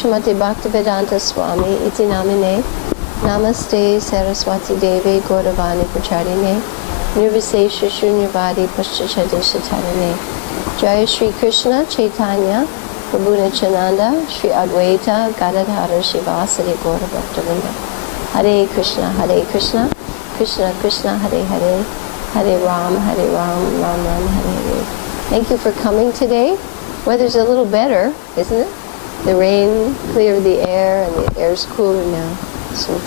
Srimati Bhaktivedanta Swami iti namine Namaste Saraswati Devi Gauravani Pracharine Nirvisesha Shunyavadi Paschachadeshatarine Jaya Shri Krishna Chaitanya Prabhu Nityananda Shri Advaita Gadadhara Shivasari Gaura Bhaktavinda Hare Krishna Krishna Krishna Hare Hare Hare Ram Ram Ram Hare Hare. Thank you for coming today. Weather's a little better, isn't it? The rain cleared the air and the air's cooler now. So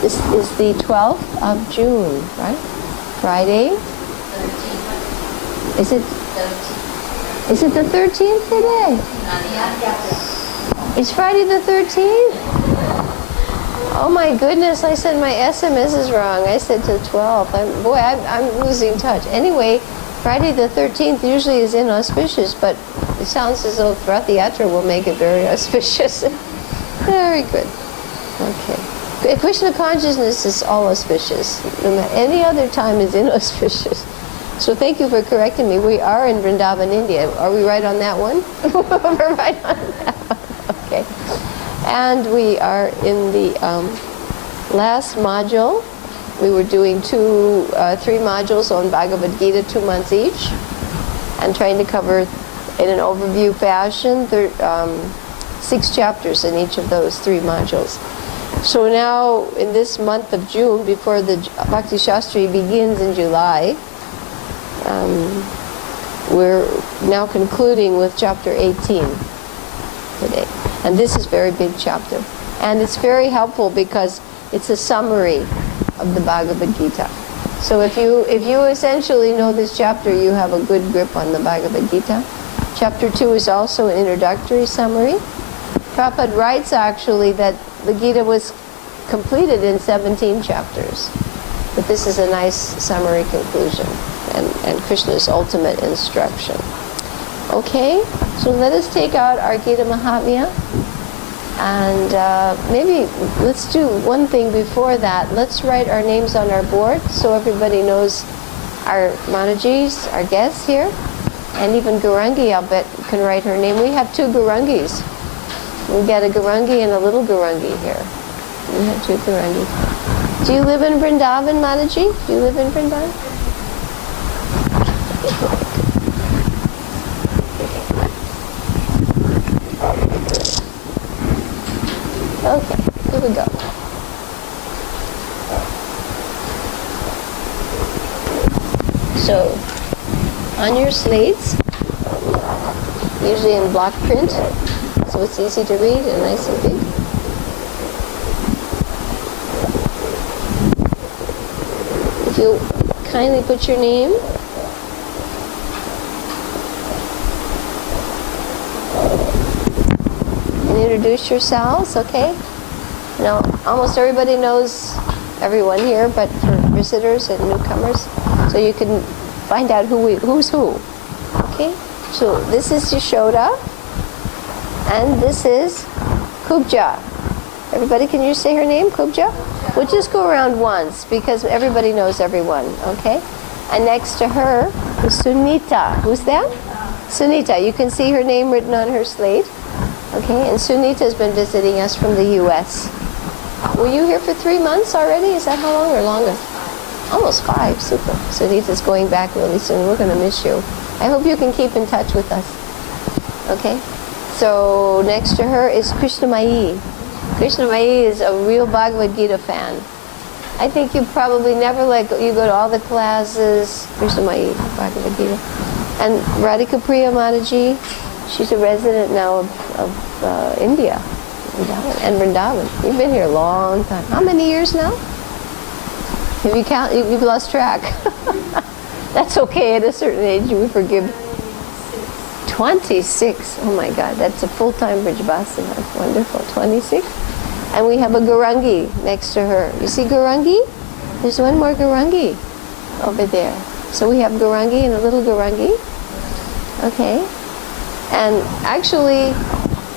this is the 12th of June, right? Friday? 13th. Is it? 13th. Is it the 13th today? It's Friday the 13th? Oh my goodness, I said my SMS is wrong. I said to 12th. I'm losing touch. Anyway, Friday the 13th usually is inauspicious, but it sounds as though Rath Yatra will make it very auspicious. Very good. Okay. Krishna consciousness is all auspicious. Any other time is inauspicious. So thank you for correcting me. We are in Vrindavan, India. Are we right on that one? We're right on that one. Okay. And we are in the last module. We were doing 3 modules on Bhagavad Gita, 2 months each, and trying to cover in an overview fashion 6 chapters in each of those 3 modules. So now, in this month of June, before the Bhakti Shastri begins in July, we're now concluding with chapter 18 today. And this is a very big chapter. And it's very helpful because it's a summary of the Bhagavad Gita. So if you essentially know this chapter, you have a good grip on the Bhagavad Gita. Chapter 2 is also an introductory summary. Prabhupada writes actually that the Gita was completed in 17 chapters. But this is a nice summary conclusion and Krishna's ultimate instruction. Okay, so let us take out our Gita Mahatmya. And maybe let's do one thing before that. Let's write our names on our board so everybody knows our Manajis, our guests here. And even Gaurangi, I'll bet, can write her name. We have 2 Gaurangis. We got a Gaurangi and a little Gaurangi here. We have 2 Gaurangis. Do you live in Vrindavan, Manaji? Do you live in Vrindavan? Okay, here we go. So, on your slates, usually in block print, so it's easy to read and nice and big. If you kindly put your name, introduce yourselves, okay? Now, almost everybody knows everyone here, but for visitors and newcomers, so you can find out who's who. Okay? So this is Yashoda, and this is Kubja. Everybody, can you say her name, Kubja? We'll just go around once, because everybody knows everyone, okay? And next to her is Sunita. Who's that? Sunita. You can see her name written on her slate. Okay, and Sunita has been visiting us from the U.S. Were you here for 3 months already? Is that how long or longer? Almost 5. Super. Sunita's going back really soon. We're going to miss you. I hope you can keep in touch with us. Okay? So next to her is Krishnamayi. Krishnamayi is a real Bhagavad Gita fan. I think you probably never you go to all the classes. Krishnamayi, Bhagavad Gita. And Radhika Priya Mataji. She's a resident now of India, and Vrindavan. You've been here a long time. How many years now? If you count, you've lost track. That's okay. At a certain age, we forgive. 26. Oh my God, that's a full-time Brijbasana. That's wonderful. 26. And we have a Gaurangi next to her. You see Gaurangi? There's one more Gaurangi over there. So we have Gaurangi and a little Gaurangi. Okay. And actually,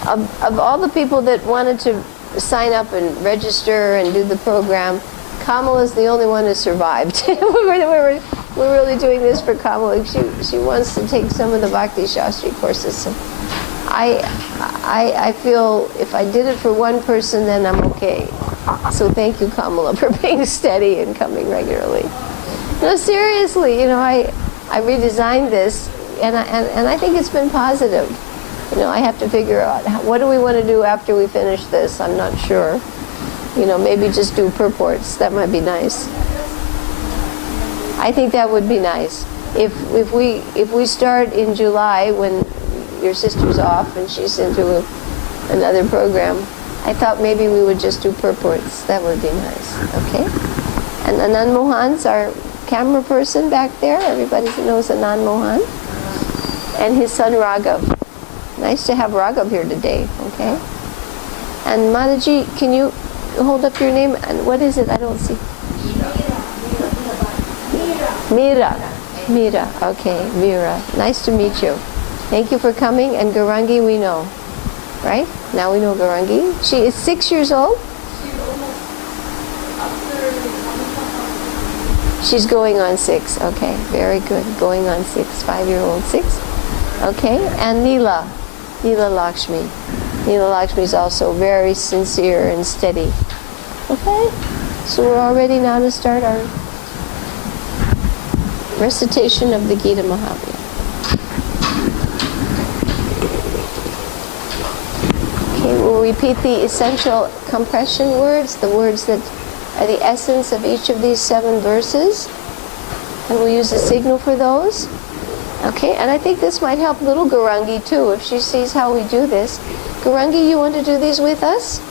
of all the people that wanted to sign up and register and do the program, Kamala is the only one who survived. We're really doing this for Kamala. She wants to take some of the Bhakti Shastri courses. So I feel if I did it for one person, then I'm okay. So thank you, Kamala, for being steady and coming regularly. No, seriously, I redesigned this, and I think it's been positive. I have to figure out what do we want to do after we finish this. I'm not sure. Maybe just do purports. That might be nice. I think that would be nice. If we start in July when your sister's off and she's into another program, I thought maybe we would just do purports. That would be nice. Okay? And Anand Mohan's our camera person back there. Everybody knows Anand Mohan. And his son Raghav. Nice to have Raghav here today. Okay? And Mataji, can you hold up your name? And what is it? I don't see. Meera. Meera. Okay, Meera. Nice to meet you. Thank you for coming. And Garangi we know. Right? Now we know Garangi. She is 6 years old. She's going on 6. Okay, very good. Going on 6. 5-year-old 6. Okay, and Neela. Neela Lakshmi. Neela Lakshmi is also very sincere and steady. Okay, so we're all ready now to start our recitation of the Gita Mahavya. Okay, we'll repeat the essential compression words, the words that are the essence of each of these 7 verses. And we'll use a signal for those. Okay, and I think this might help little Garangi too, if she sees how we do this. Garangi, you want to do these with us?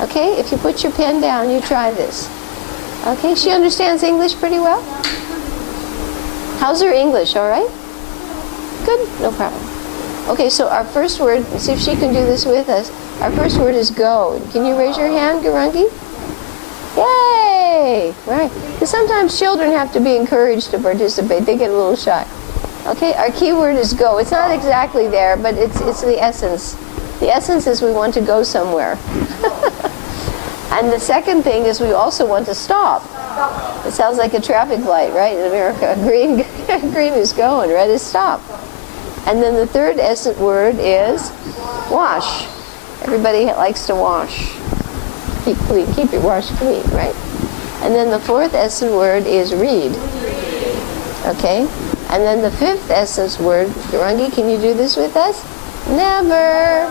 Okay, if you put your pen down, you try this. Okay, she understands English pretty well? How's her English, all right? Good, no problem. Okay, so our first word, see if she can do this with us. Our first word is go. Can you raise your hand, Garangi? Yay! Right. Because sometimes children have to be encouraged to participate. They get a little shy. Okay, our key word is go. It's not exactly there, but it's the essence. The essence is we want to go somewhere. And the second thing is we also want to stop. It sounds like a traffic light, right, in America. Green, green is going, red is stop. And then the third essence word is wash. Everybody likes to wash. Keep clean, keep your wash clean, right? And then the fourth essence word is read. Okay? And then the fifth essence word, Garangi, can you do this with us? Never.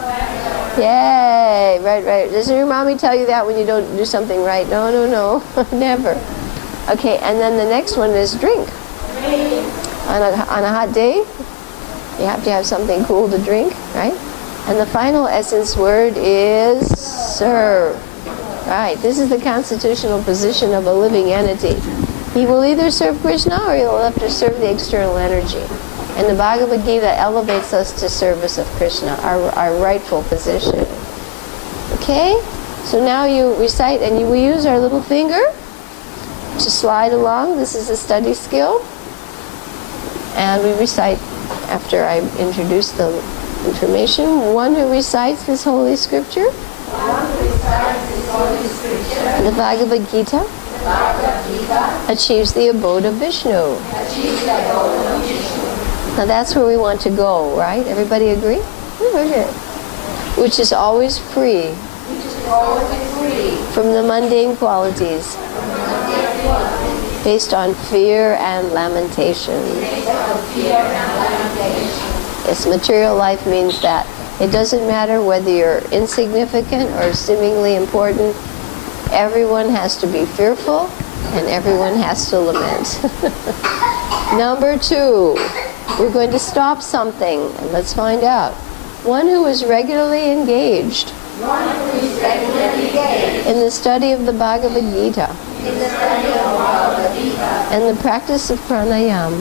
Yay. Right, right. Doesn't your mommy tell you that when you don't do something right? No, no, no. Never. Okay, and then the next one is drink. On a hot day, you have to have something cool to drink, right? And the final essence word is serve. Right, this is the constitutional position of a living entity. He will either serve Krishna or he will have to serve the external energy. And the Bhagavad Gita elevates us to service of Krishna, our rightful position. Okay? So now you recite, and we use our little finger to slide along. This is a study skill. And we recite, after I introduce the information, one who recites this holy scripture, the Bhagavad Gita, achieves the abode of Vishnu. Now that's where we want to go, right? Everybody agree? Which is always free from the mundane qualities, based on fear and lamentation. Yes, material life means that. It doesn't matter whether you're insignificant or seemingly important. Everyone has to be fearful, and everyone has to lament. Number 2, we're going to stop something, and let's find out. One who is regularly engaged in the study of the Bhagavad Gita and the practice of pranayama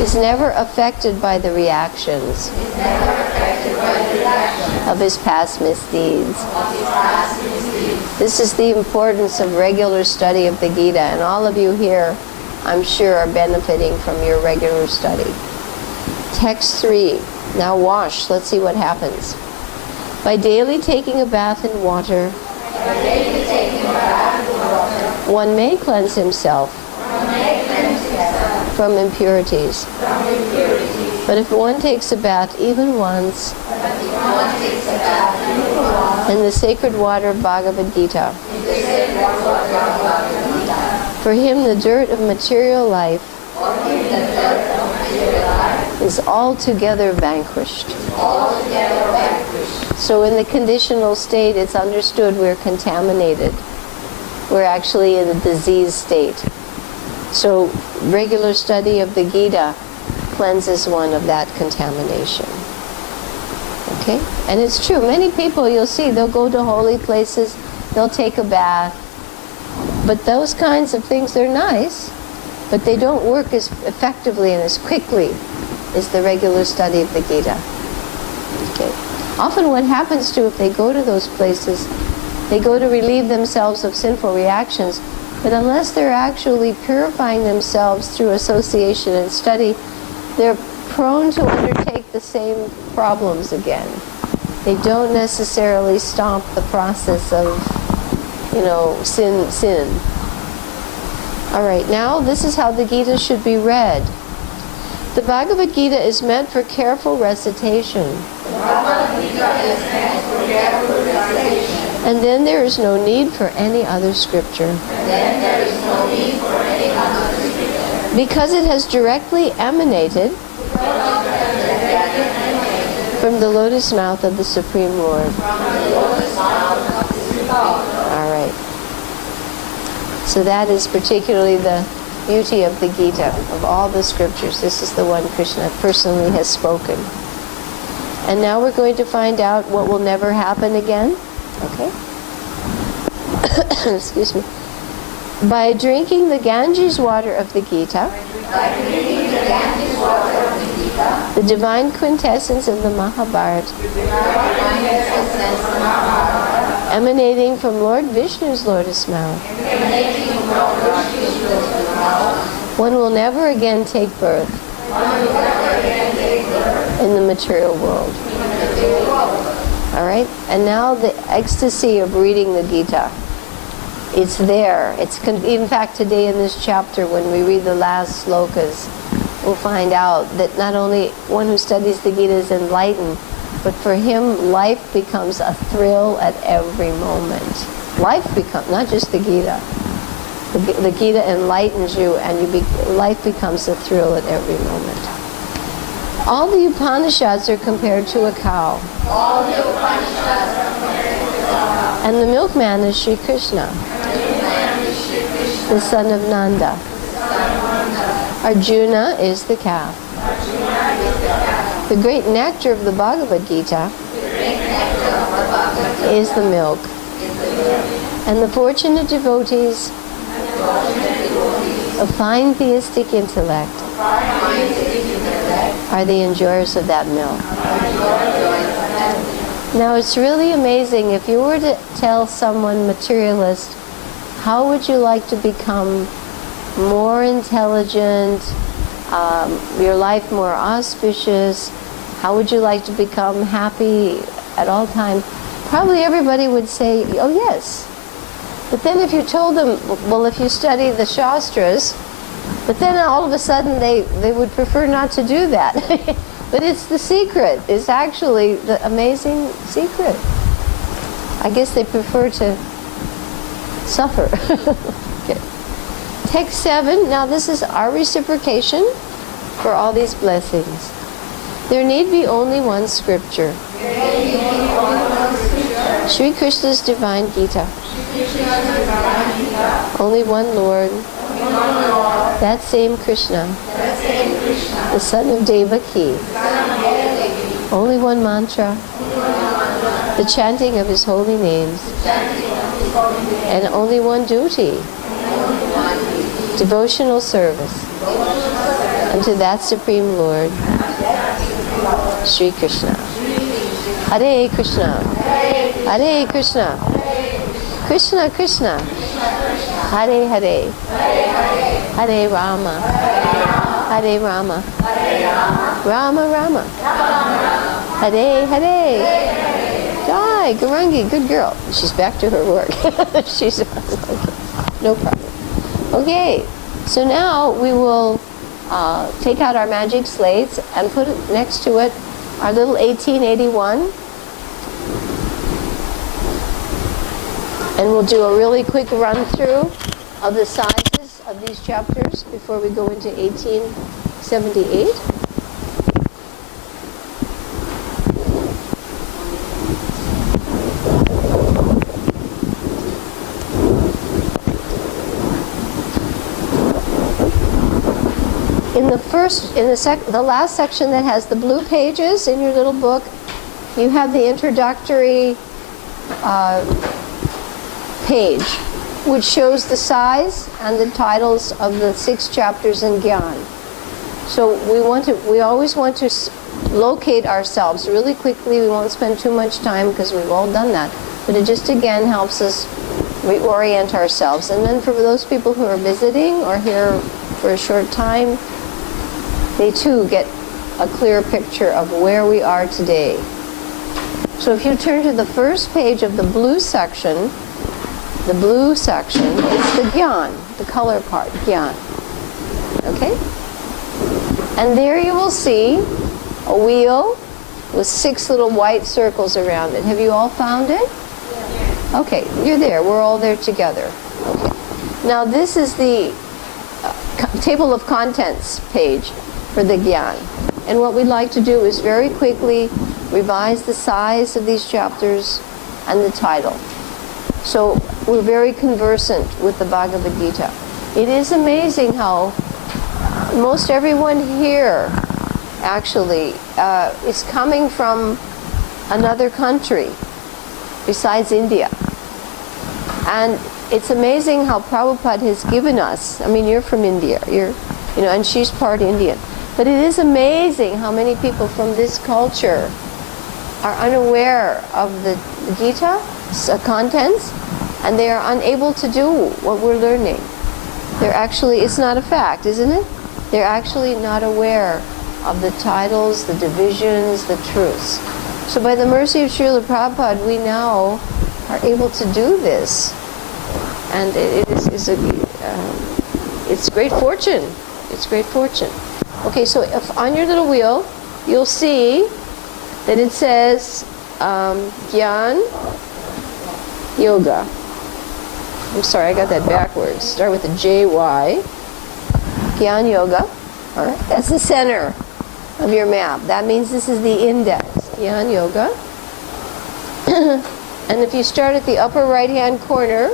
is never affected by the reactions of his past misdeeds. This is the importance of regular study of the Gita, and all of you here, I'm sure, are benefiting from your regular study. Text 3. Now wash. Let's see what happens. By daily taking a bath in water, one may cleanse himself from impurities. But if one takes a bath even once in the sacred water of Bhagavad Gita, for him the dirt of material life is altogether vanquished. So in the conditional state, it's understood we're contaminated. We're actually in a diseased state. So regular study of the Gita cleanses one of that contamination. Okay? And it's true. Many people, you'll see, they'll go to holy places, they'll take a bath. But those kinds of things, they're nice, but they don't work as effectively and as quickly as the regular study of the Gita. Okay? Often what happens too, if they go to those places, they go to relieve themselves of sinful reactions, but unless they're actually purifying themselves through association and study, they're prone to undertake the same problems again. They don't necessarily stop the process of, sin. All right, now this is how the Gita should be read. The Bhagavad Gita is meant for careful recitation. And then there is no need for any other scripture. Because it has directly emanated from the lotus mouth of the Supreme Lord. All right. So that is particularly the beauty of the Gita, of all the scriptures. This is the one Krishna personally has spoken. And now we're going to find out what will never happen again. Okay? Excuse me. By drinking the Ganges water of the Gita, the divine quintessence of the Mahabharata, emanating from Lord Vishnu's lotus mouth, one will never again take birth in the material world. All right? And now the ecstasy of reading the Gita. It's there. In fact, today in this chapter, when we read the last slokas, we'll find out that not only one who studies the Gita is enlightened, but for him, life becomes a thrill at every moment. Life becomes, not just the Gita. The Gita enlightens you, and life becomes a thrill at every moment. All the Upanishads are compared to a cow. And the milkman is Sri Krishna, the son of Nanda. Arjuna is the calf. The great nectar of the Bhagavad Gita is the milk. And the fortunate devotees of fine theistic intellect are the enjoyers of that milk. Now it's really amazing, if you were to tell someone materialist, how would you like to become more intelligent, your life more auspicious, how would you like to become happy at all times? Probably everybody would say, oh yes. But then if you told them, well, if you study the Shastras, but then all of a sudden they would prefer not to do that. But it's the secret. It's actually the amazing secret. I guess they prefer to suffer. Okay. Text 7. Now this is our reciprocation for all these blessings. There need be only one scripture. Sri Krishna's divine Gita. Only one Lord. That same Krishna. The son of Devaki. Only one mantra. The chanting of his holy names. And only one duty. Devotional service unto that Supreme Lord, Sri Krishna. Hare Krishna. Hare Krishna. Krishna Krishna. Hare Hare. Hare Rama. Hare Rama. Rama Rama. Hare Hare. Jai, Garangi, good girl. She's back to her work. She's okay. No problem. Okay, so now we will take out our magic slates and put it next to it our little 1881. And we'll do a really quick run through of the sizes of these chapters before we go into 1878. The last section that has the blue pages in your little book, you have the introductory page, which shows the size and the titles of the 6 chapters in Gyan. So we always want to locate ourselves really quickly. We won't spend too much time because we've all done that. But it just again helps us reorient ourselves. And then for those people who are visiting or here for a short time, they too get a clear picture of where we are today. So if you turn to the first page of the blue section is the Gyan, the color part, Gyan. Okay? And there you will see a wheel with 6 little white circles around it. Have you all found it? Yeah. Okay, you're there. We're all there together. Okay. Now this is the table of contents page for the Gyan. And what we'd like to do is very quickly revise the size of these chapters and the title. So we're very conversant with the Bhagavad Gita. It is amazing how most everyone here actually is coming from another country besides India. And it's amazing how Prabhupada has given us, I mean, you're from India, and she's part Indian. But it is amazing how many people from this culture are unaware of the Gita contents, and they are unable to do what we're learning. They're actually, it's not a fact, isn't it? They're actually not aware of the titles, the divisions, the truths. So by the mercy of Srila Prabhupada, we now are able to do this. And it's great fortune. It's great fortune. Okay, so if on your little wheel, you'll see that it says Gyan Yoga. I'm sorry, I got that backwards. Start with the JY. Gyan Yoga. All right, that's the center of your map. That means this is the index. Gyan Yoga. And if you start at the upper right-hand corner,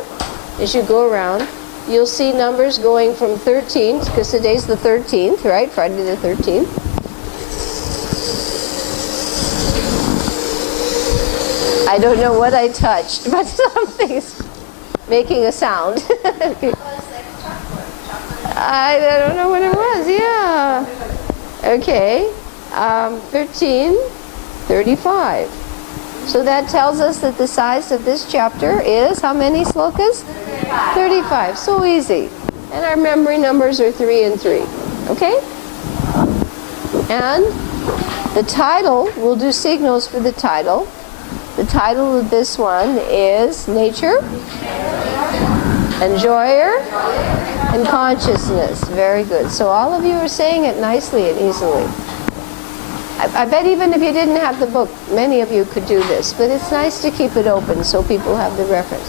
as you go around, you'll see numbers going from 13, because today's the 13th, right? Friday the 13th. I don't know what I touched, but something's making a sound. I don't know what it was, yeah. Okay, 13, 35. So that tells us that the size of this chapter is how many slokas? 35. So easy. And our memory numbers are 3 and 3. Okay? And the title, we'll do signals for the title. The title of this one is Nature, Enjoyer, and Consciousness. Very good. So all of you are saying it nicely and easily. I bet even if you didn't have the book, many of you could do this. But it's nice to keep it open so people have the reference.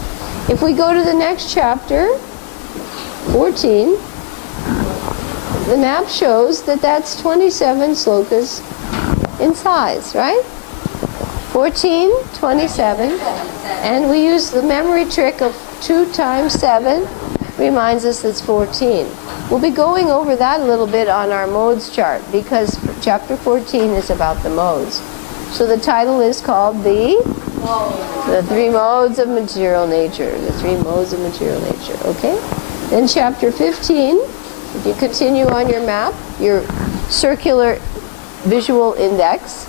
If we go to the next chapter, 14, the map shows that that's 27 slokas in size, right? 14, 27. And we use the memory trick of 2 times 7 reminds us it's 14. We'll be going over that a little bit on our modes chart because chapter 14 is about the modes. So the title is called the 3 modes of material nature. The 3 modes of material nature, okay? Then chapter 15, if you continue on your map, your circular visual index,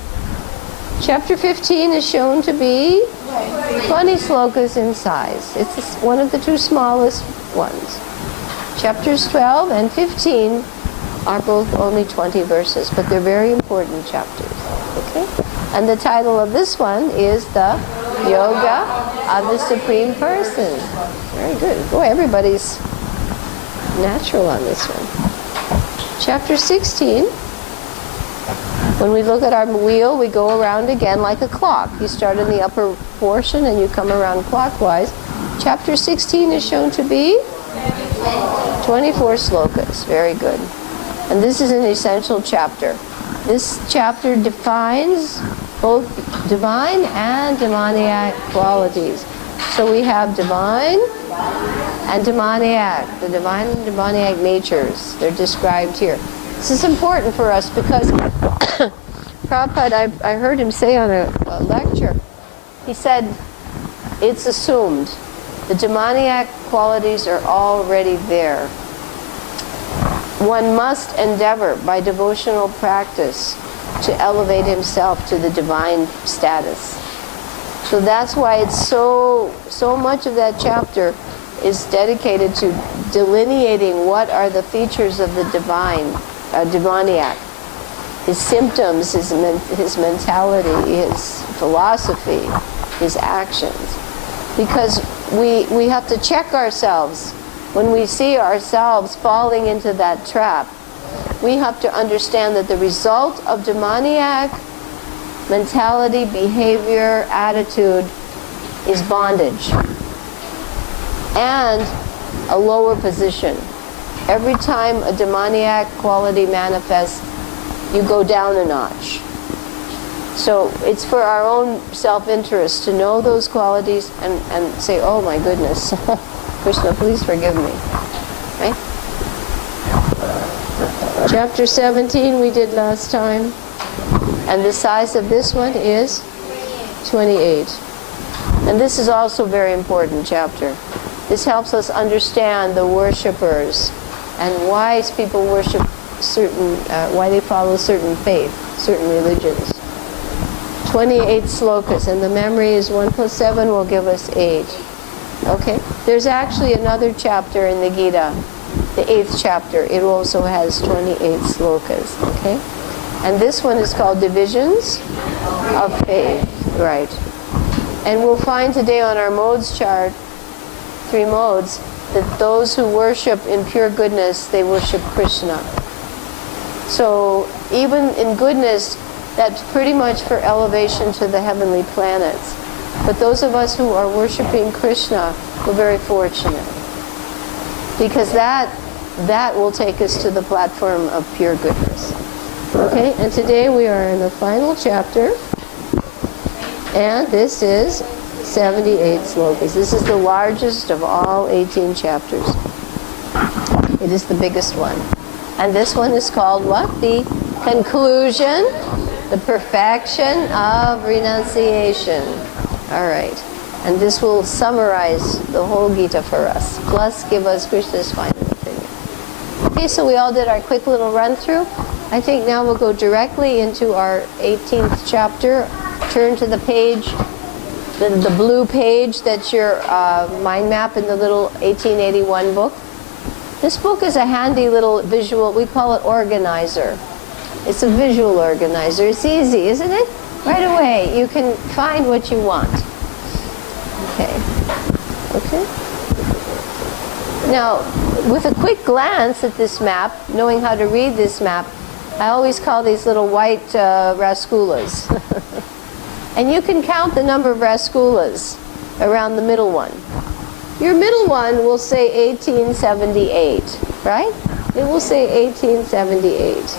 chapter 15 is shown to be 20 slokas in size. It's one of the 2 smallest ones. Chapters 12 and 15 are both only 20 verses, but they're very important chapters. Okay? And the title of this one is the Yoga of the Supreme Person. Very good. Boy, everybody's natural on this one. Chapter 16, when we look at our wheel, we go around again like a clock. You start in the upper portion and you come around clockwise. Chapter 16 is shown to be 24 slokas. Very good. And this is an essential chapter. This chapter defines both divine and demoniac qualities. So we have divine and demoniac, the divine and demoniac natures. They're described here. This is important for us because Prabhupada, I heard him say on a lecture, he said, it's assumed. The demoniac qualities are already there. One must endeavor by devotional practice to elevate himself to the divine status. So that's why it's so much of that chapter is dedicated to delineating what are the features of the demoniac. His symptoms, his mentality, his philosophy, his actions. Because we have to check ourselves. When we see ourselves falling into that trap, we have to understand that the result of demoniac mentality, behavior, attitude is bondage and a lower position. Every time a demoniac quality manifests, you go down a notch. So it's for our own self-interest to know those qualities and say, oh my goodness, Krishna, please forgive me. Right? Chapter 17 we did last time. And the size of this one is 28. And this is also a very important chapter. This helps us understand the worshippers and why people worship why they follow certain faith, certain religions. 28 slokas, and the memory is 1 plus 7 will give us 8. Okay? There's actually another chapter in the Gita, the 8th chapter. It also has 28 slokas. Okay? And this one is called Divisions of Faith. Right. And we'll find today on our modes chart, 3 modes, that those who worship in pure goodness, they worship Krishna. So even in goodness, that's pretty much for elevation to the heavenly planets. But those of us who are worshiping Krishna, we're very fortunate. Because that will take us to the platform of pure goodness. Okay, and today we are in the final chapter. And this is 78 slokas. This is the largest of all 18 chapters. It is the biggest one. And this one is called what? The conclusion, the perfection of renunciation. All right. And this will summarize the whole Gita for us, plus give us Krishna's final opinion. Okay, so we all did our quick little run through. I think now we'll go directly into our 18th chapter. Turn to the page, the blue page that's your mind map in the little 1881 book. This book is a handy little visual, we call it organizer. It's a visual organizer. It's easy, isn't it? Right away, you can find what you want. Okay. Okay. Now, with a quick glance at this map, knowing how to read this map, I always call these little white rasgulas. And you can count the number of rasgulas around the middle one. Your middle one will say 1878, right? It will say 1878.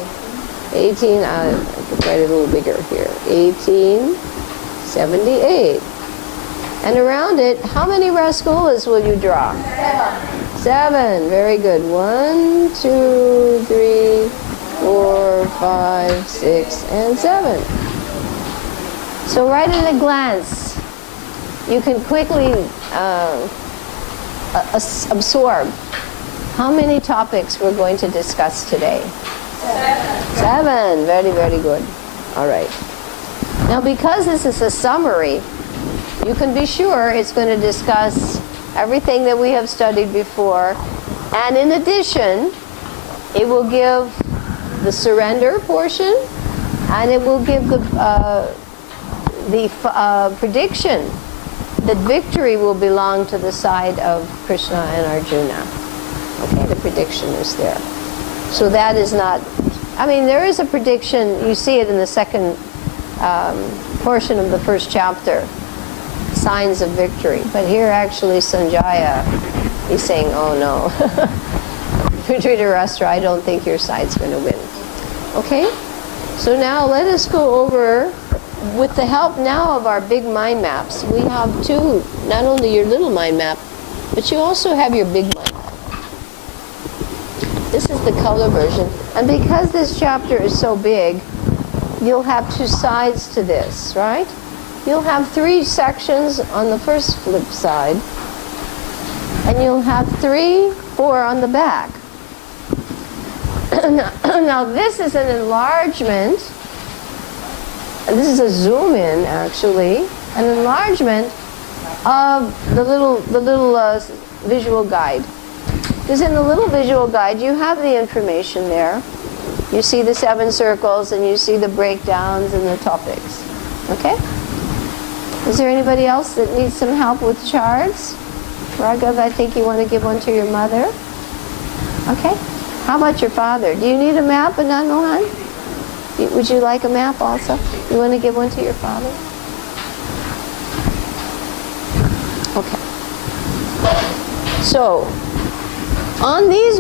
18, I could write it a little bigger here. 1878. And around it, how many rasgulas will you draw? 7. Very good. 1, 2, 3, 4, 5, 6, and 7. So right at a glance, you can quickly absorb how many topics we're going to discuss today. 7. Very, very good. All right. Now, because this is a summary, you can be sure it's going to discuss everything that we have studied before. And in addition, it will give the surrender portion, and it will give the prediction that victory will belong to the side of Krishna and Arjuna. Okay, the prediction is there. So that is not, I mean, there is a prediction, you see it in the second portion of the first chapter, signs of victory. But here actually Sanjaya, he's saying, oh no, Dhritarashtra, I don't think your side's going to win. Okay? So now let us go over, with the help now of our big mind maps, we have two, not only your little mind map, but you also have your big mind map. This is the color version. And because this chapter is so big, you'll have two sides to this, right? You'll have 3 sections on the first flip side, and you'll have 3, 4 on the back. Now this is an enlargement. This is a zoom in, actually, an enlargement of the little visual guide. Because in the little visual guide, you have the information there. You see the 7 circles, and you see the breakdowns and the topics. Okay? Is there anybody else that needs some help with charts? Raghav, I think you want to give one to your mother. Okay? How about your father? Do you need a map, Anand Mohan? Would you like a map also? You want to give one to your father? Okay. So, on these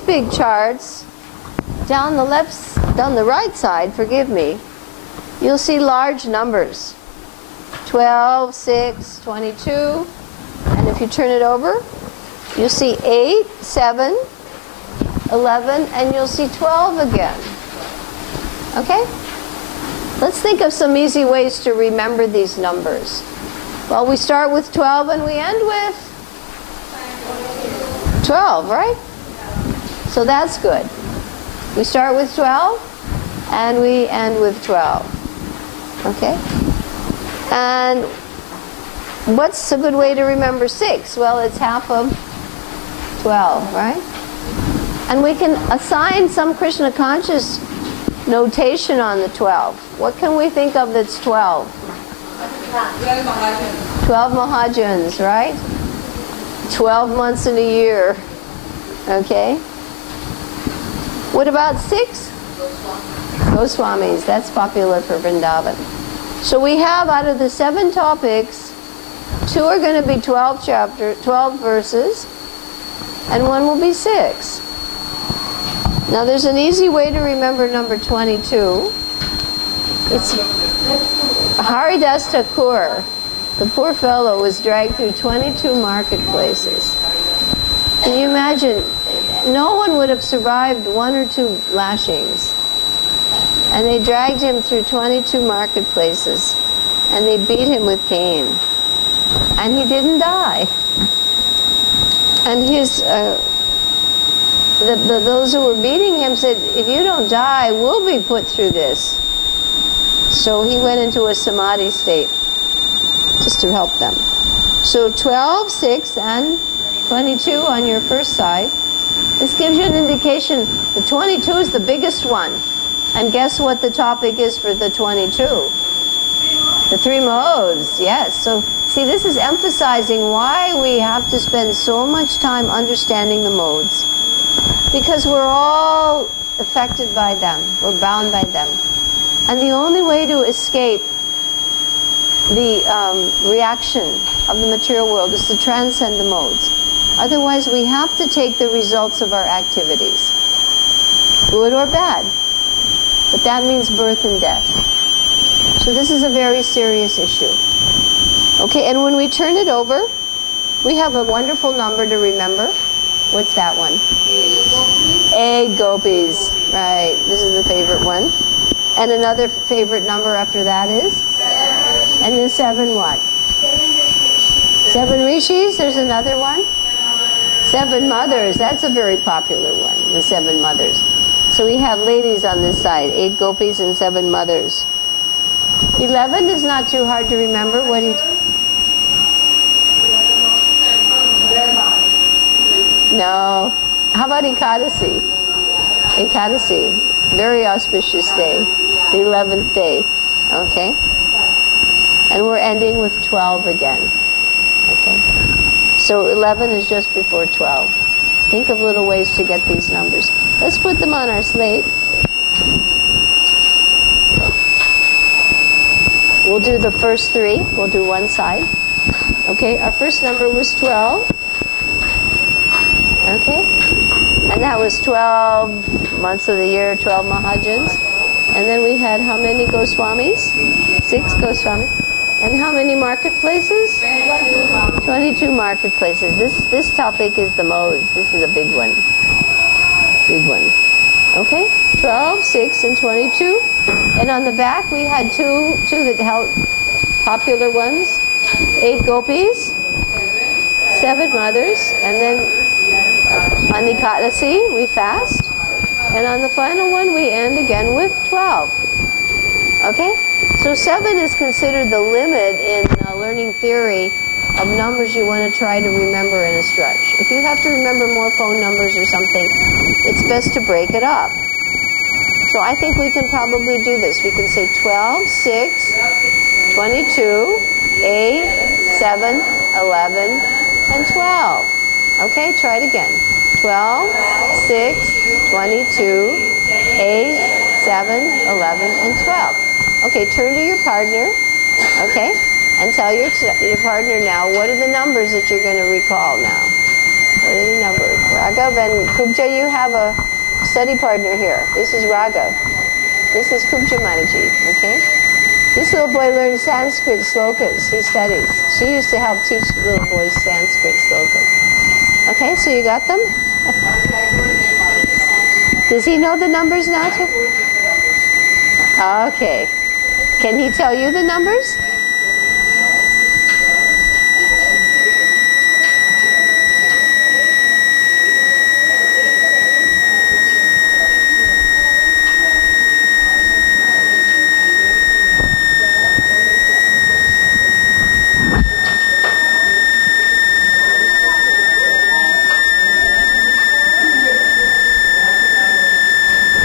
big charts, down the right side, forgive me, you'll see large numbers. 12, 6, 22, and if you turn it over, you'll see 8, 7, 11, and you'll see 12 again. Okay? Let's think of some easy ways to remember these numbers. Well, we start with 12 and we end with 12, right? So that's good. We start with 12 and we end with 12. Okay? And what's a good way to remember 6? Well, it's half of 12, right? And we can assign some Krishna conscious notation on the 12. What can we think of that's 12? 12 Mahajans, right? 12 months in a year. Okay? What about 6? Goswamis. That's popular for Vrindavan. So we have, out of the 7 topics, 2 are going to be 12 verses, and 1 will be 6. Now there's an easy way to remember number 22. It's Haridas Thakur. The poor fellow was dragged through 22 marketplaces. Can you imagine? No one would have survived 1 or 2 lashings. And they dragged him through 22 marketplaces. And they beat him with cane. And he didn't die. And those who were beating him said, if you don't die, we'll be put through this. So he went into a samadhi state just to help them. So 12, 6, and 22 on your first side. This gives you an indication. The 22 is the biggest one. And guess what the topic is for the 22? The 3 modes, yes. So see, this is emphasizing why we have to spend so much time understanding the modes. Because we're all affected by them. We're bound by them. And the only way to escape the reaction of the material world is to transcend the modes. Otherwise, we have to take the results of our activities, good or bad. But that means birth and death. So this is a very serious issue. Okay, and when we turn it over, we have a wonderful number to remember. What's that one? 8 gopis. Right, this is the favorite one. And another favorite number after that is? 7. And the 7 what? 7 rishis, there's another one? 7 mothers, that's a very popular one, the 7 mothers. So we have ladies on this side, 8 gopis and 7 mothers. 11 is not too hard to remember. What do you... No. How about Ekadasi? Ekadasi, very auspicious day, the 11th day. Okay? And we're ending with 12 again. Okay? So 11 is just before 12. Think of little ways to get these numbers. Let's put them on our slate. We'll do the first three. We'll do one side. Okay, our first number was 12. Okay, and that was 12 months of the year, 12 Mahajans. And then we had how many Goswamis? 6 Goswamis. And how many marketplaces? 22 marketplaces. This topic is the modes. This is a big one. Big one. Okay, 12, 6, and 22. And on the back we had two that held popular ones. 8 gopis, 7 mothers, and then on Ekadasi we fast. And on the final one we end again with 12. Okay? So 7 is considered the limit in learning theory of numbers you want to try to remember in a stretch. If you have to remember more phone numbers or something, it's best to break it up. So I think we can probably do this. We can say 12, 6, 22, 8, 7, 11, and 12. Okay, try it again. 12, 6, 22, 8, 7, 11, and 12. Okay, turn to your partner, okay, and tell your partner now, what are the numbers that you're going to recall now? What are the numbers? Raghav and Kubja, you have a study partner here. This is Raghav. This is Kubja Mataji, okay? This little boy learns Sanskrit slokas. He studies. She used to help teach little boys Sanskrit slokas. Okay, so you got them? Does he know the numbers now too? Okay. Can he tell you the numbers?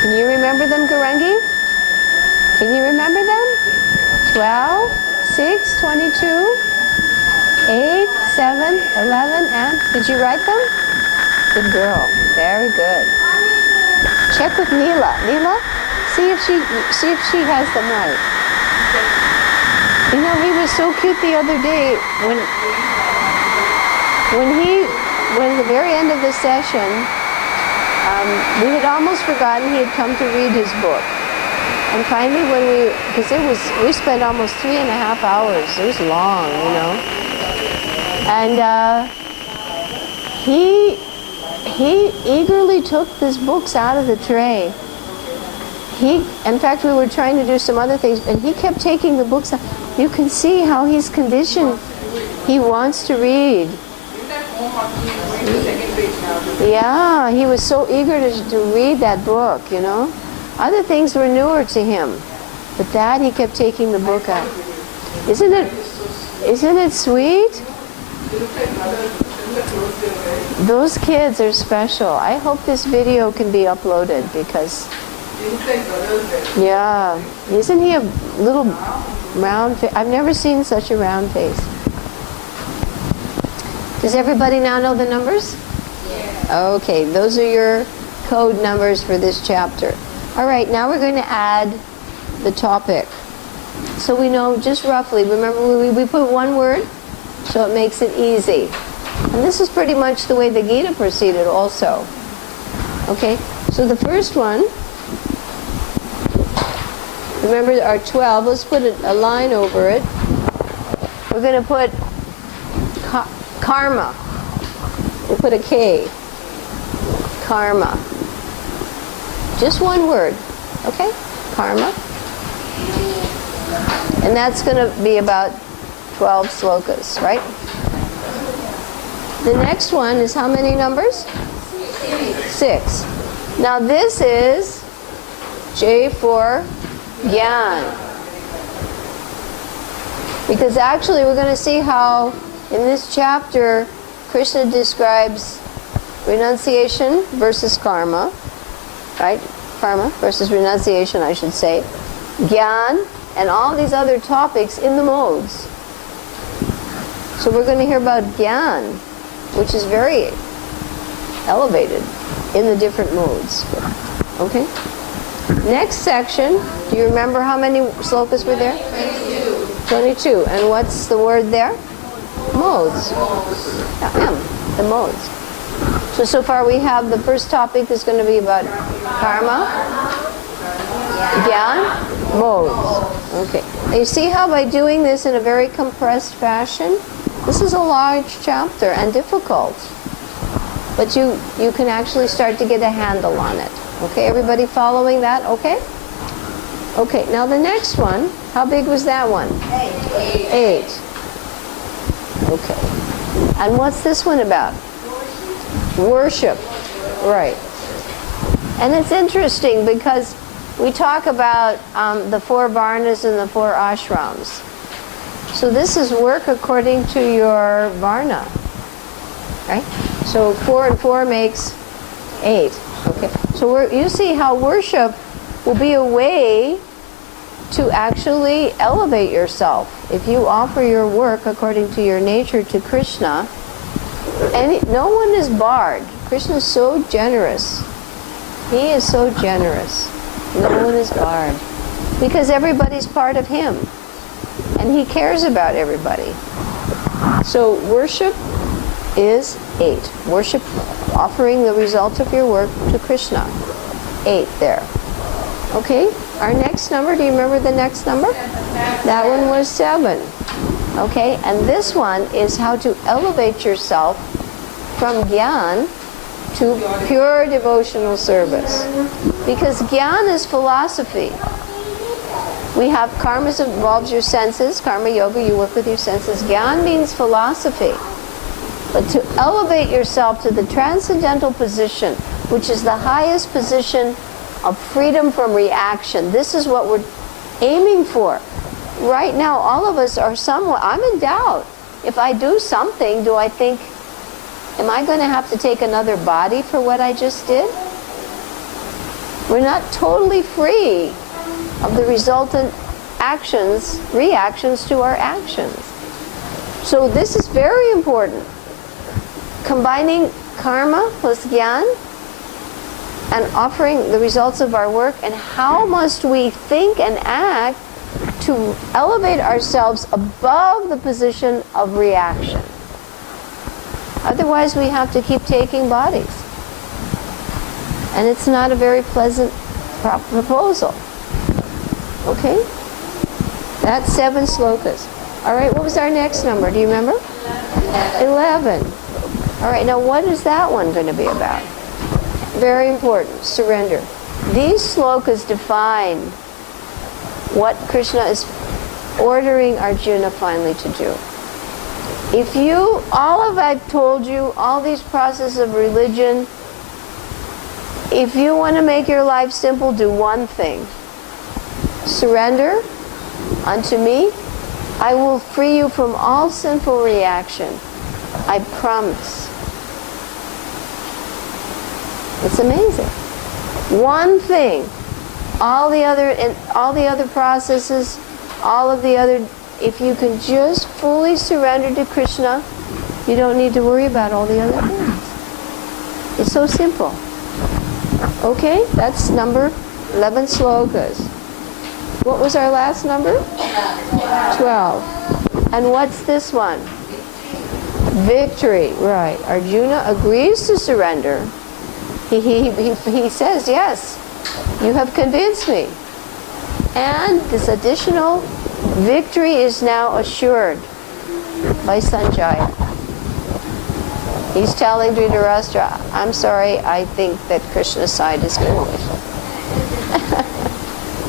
Can you remember them, Garangi? Can you remember them? 12, 6, 22, 8, 7, 11, and did you write them? Good girl. Very good. Check with Neela. Neela, see if she has them right. You know, he was so cute the other day when at the very end of the session, we had almost forgotten he had come to read his book. And finally, we spent almost 3.5 hours. It was long, you know. And he eagerly took these books out of the tray. In fact, we were trying to do some other things, and he kept taking the books out. You can see how he's conditioned. He wants to read. Yeah, he was so eager to read that book, you know. Other things were newer to him, but that he kept taking the book out. Isn't it sweet? Those kids are special. I hope this video can be uploaded because, yeah, isn't he a little round face? I've never seen such a round face. Does everybody now know the numbers? Okay, those are your code numbers for this chapter. All right, now we're going to add the topic. So we know just roughly, remember we put one word, so it makes it easy. And this is pretty much the way the Gita proceeded also. Okay, so the first one, remember our 12, let's put a line over it. We're going to put karma. We'll put a K. Karma. Just one word, okay? Karma. And that's going to be about 12 slokas, right? The next one is how many numbers? 6. Now this is J for Gyan. Because actually we're going to see how in this chapter Krishna describes renunciation versus karma. Right? Karma versus renunciation, I should say. Gyan, and all these other topics in the modes. So we're going to hear about Gyan, which is very elevated in the different modes. Okay? Next section, do you remember how many slokas were there? 22. And what's the word there? Modes. Yeah, M, the modes. So far we have the first topic is going to be about karma, Gyan, modes. Okay. Now you see how by doing this in a very compressed fashion, this is a large chapter and difficult. But you can actually start to get a handle on it. Okay, everybody following that? Okay? Okay, now the next one, how big was that one? 8. Okay. And what's this one about? Worship. Right. And it's interesting because we talk about the 4 varnas and the 4 ashrams. So this is work according to your varna. Right? So 4 and 4 makes 8. Okay. So you see how worship will be a way to actually elevate yourself. If you offer your work according to your nature to Krishna, no one is barred. Krishna is so generous. He is so generous. No one is barred. Because everybody's part of him. And he cares about everybody. So worship is 8. Worship, offering the result of your work to Krishna. 8 there. Okay, our next number, do you remember the next number? That one was 7. Okay, and this one is how to elevate yourself from Gyan to pure devotional service. Because Gyan is philosophy. We have karma involves your senses, karma yoga, you work with your senses. Gyan means philosophy. But to elevate yourself to the transcendental position, which is the highest position of freedom from reaction. This is what we're aiming for. Right now, all of us are somewhat, I'm in doubt. If I do something, do I think, am I going to have to take another body for what I just did? We're not totally free of the resultant actions, reactions to our actions. So this is very important. Combining karma plus Gyan and offering the results of our work, and how must we think and act to elevate ourselves above the position of reaction. Otherwise we have to keep taking bodies. And it's not a very pleasant proposal. Okay? That's 7 slokas. All right, what was our next number? Do you remember? 11. All right, now what is that one going to be about? Very important, surrender. These slokas define what Krishna is ordering Arjuna finally to do. If you, I've told you, all these processes of religion, if you want to make your life simple, do one thing. Surrender unto me. I will free you from all sinful reaction. I promise. It's amazing. One thing. All the other processes, all of the other, if you can just fully surrender to Krishna, you don't need to worry about all the other things. It's so simple. Okay, that's number 11 slokas. What was our last number? 12. And what's this one? Victory. Right. Arjuna agrees to surrender. He says, yes, you have convinced me. And this additional victory is now assured by Sanjaya. He's telling Dhritarashtra, I'm sorry, I think that Krishna's side is going to win.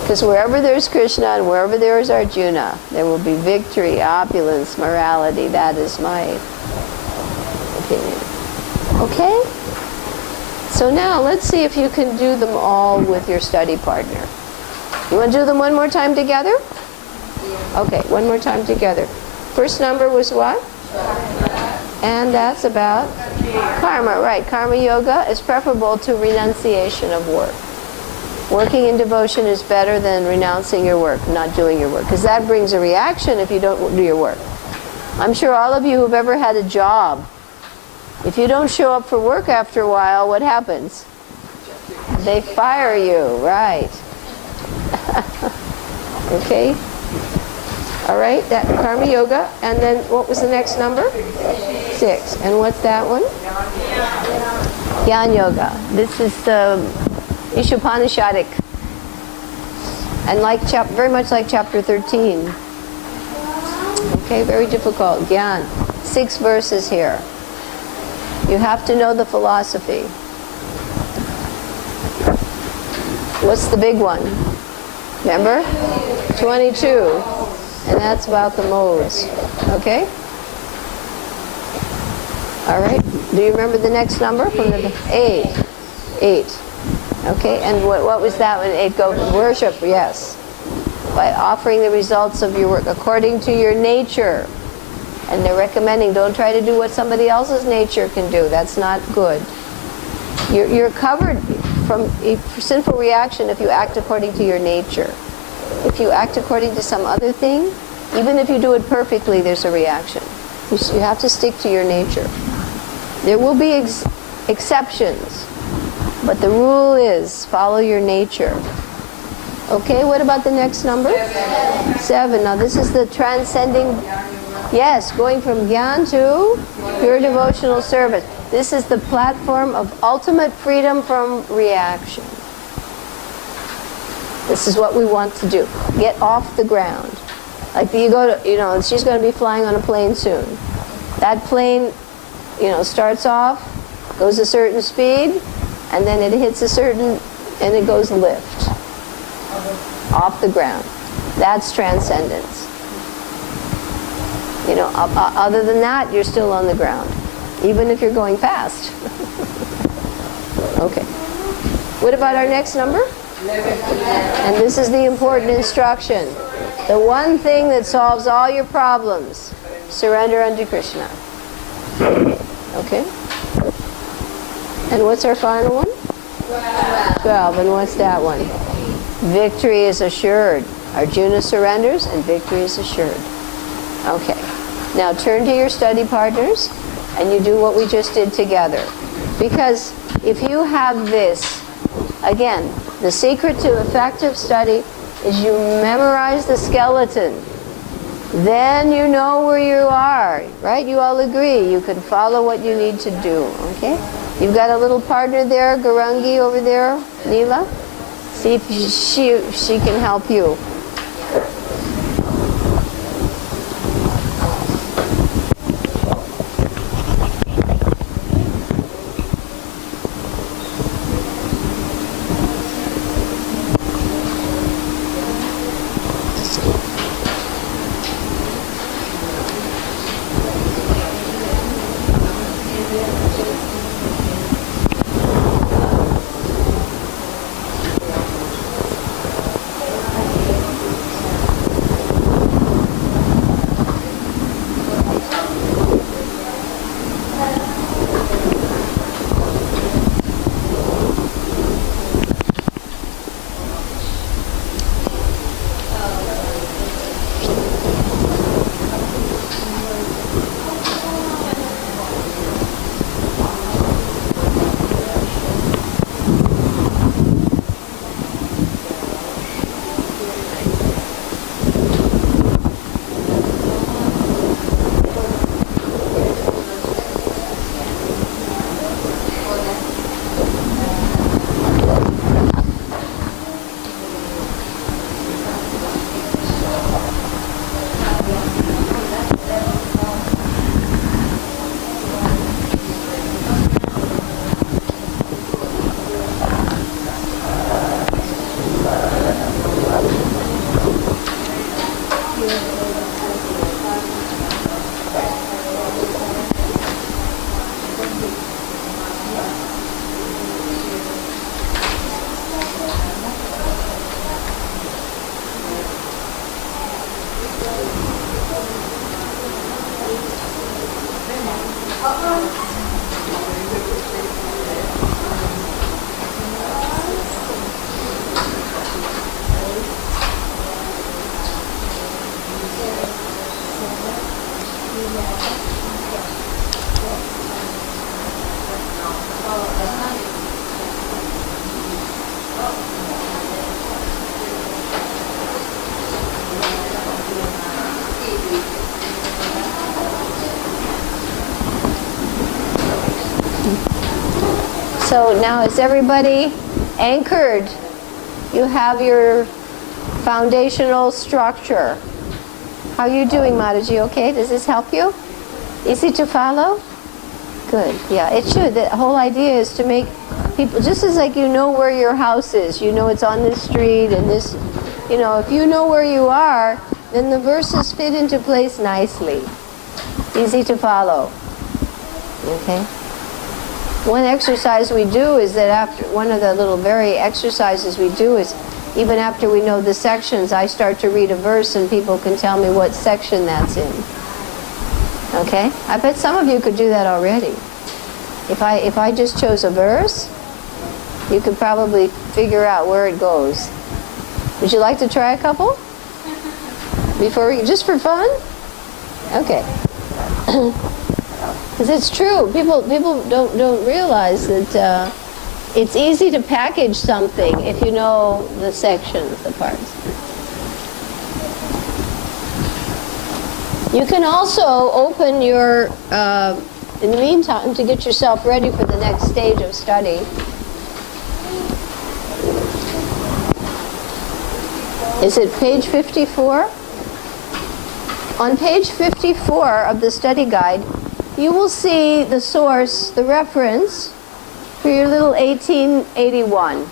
Because wherever there's Krishna and wherever there is Arjuna, there will be victory, opulence, morality. That is my opinion. Okay? So now let's see if you can do them all with your study partner. You want to do them one more time together? Okay, one more time together. First number was what? And that's about karma, right. Karma yoga is preferable to renunciation of work. Working in devotion is better than renouncing your work, not doing your work, because that brings a reaction if you don't do your work. I'm sure all of you who've ever had a job If you don't show up for work after a while, what happens? They fire you, right? Okay. All right, that Karma Yoga. And then what was the next number? 6. And what's that one? Jnana Yoga. This is the Ishopanishadic. And very much like chapter 13. Okay, very difficult. Gyan. 6 verses here. You have to know the philosophy. What's the big one? Remember? 22. And that's about the modes. Okay? All right. Do you remember the next number? From the 8. 8. Okay, and what was that one? 8, go worship, yes. By offering the results of your work according to your nature. And they're recommending, don't try to do what somebody else's nature can do. That's not good. You're covered from a sinful reaction if you act according to your nature. If you act according to some other thing, even if you do it perfectly, there's a reaction. You have to stick to your nature. There will be exceptions, but the rule is follow your nature. Okay, what about the next number? 7. Now this is the transcending, yes, going from Gyan to pure devotional service. This is the platform of ultimate freedom from reaction. This is what we want to do. Get off the ground. Like you go to, she's going to be flying on a plane soon. That plane, starts off, goes a certain speed, and then it hits a certain, and it goes lift. Off the ground. That's transcendence. Other than that, you're still on the ground, even if you're going fast. Okay. What about our next number? And this is the important instruction. The one thing that solves all your problems, surrender unto Krishna. Okay? And what's our final one? 12. And what's that one? Victory is assured. Arjuna surrenders and victory is assured. Okay. Now turn to your study partners and you do what we just did together. Because if you have this, again, the secret to effective study is you memorize the skeleton. Then you know where you are, right? You all agree. You can follow what you need to do, okay? You've got a little partner there, Garangi over there, Neela. See if she can help you. So now is everybody anchored? You have your foundational structure. How are you doing, Mataji? Okay? Does this help you? Easy to follow? Good. Yeah, it should. The whole idea is to make people, just as like you know where your house is, you know it's on this street and this, you know, if you know where you are, then the verses fit into place nicely. Easy to follow. Okay? One exercise we do is that after, one of the little very exercises we do is, even after we know the sections, I start to read a verse and people can tell me what section that's in. Okay? I bet some of you could do that already. If I just chose a verse, you could probably figure out where it goes. Would you like to try a couple? Just for fun? Okay. Because it's true. People don't realize that it's easy to package something if you know the sections, the parts. You can also open your, in the meantime, to get yourself ready for the next stage of study. Is it page 54? On page 54 of the study guide, you will see the source, the reference, for your little 1881.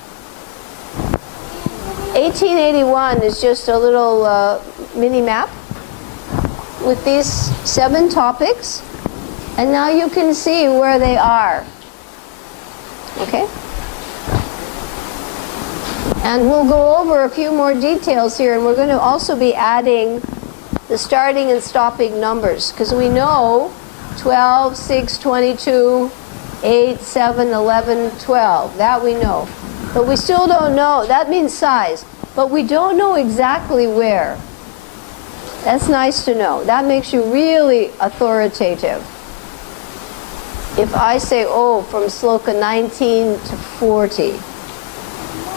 1881 is just a little mini map with these 7 topics, and now you can see where they are. Okay? And we'll go over a few more details here, and we're going to also be adding the starting and stopping numbers, because we know 12, 6, 22, 8, 7, 11, 12. That we know. But we still don't know. That means size. But we don't know exactly where. That's nice to know. That makes you really authoritative. If I say, oh, from sloka 19 to 40,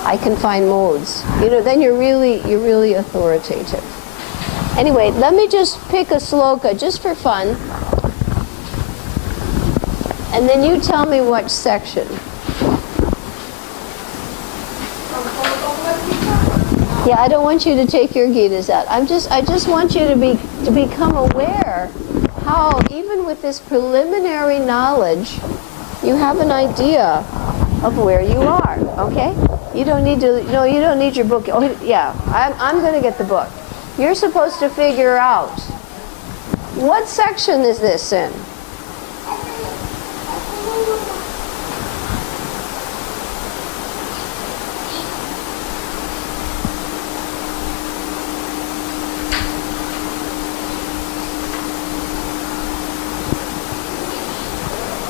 I can find modes. You know, then you're really authoritative. Anyway, let me just pick a sloka just for fun. And then you tell me which section. Yeah, I don't want you to take your Gitas out. I just want you to become aware how, even with this preliminary knowledge, you have an idea of where you are. Okay? You don't need to. No, you don't need your book. Oh, yeah, I'm going to get the book. You're supposed to figure out what section is this in.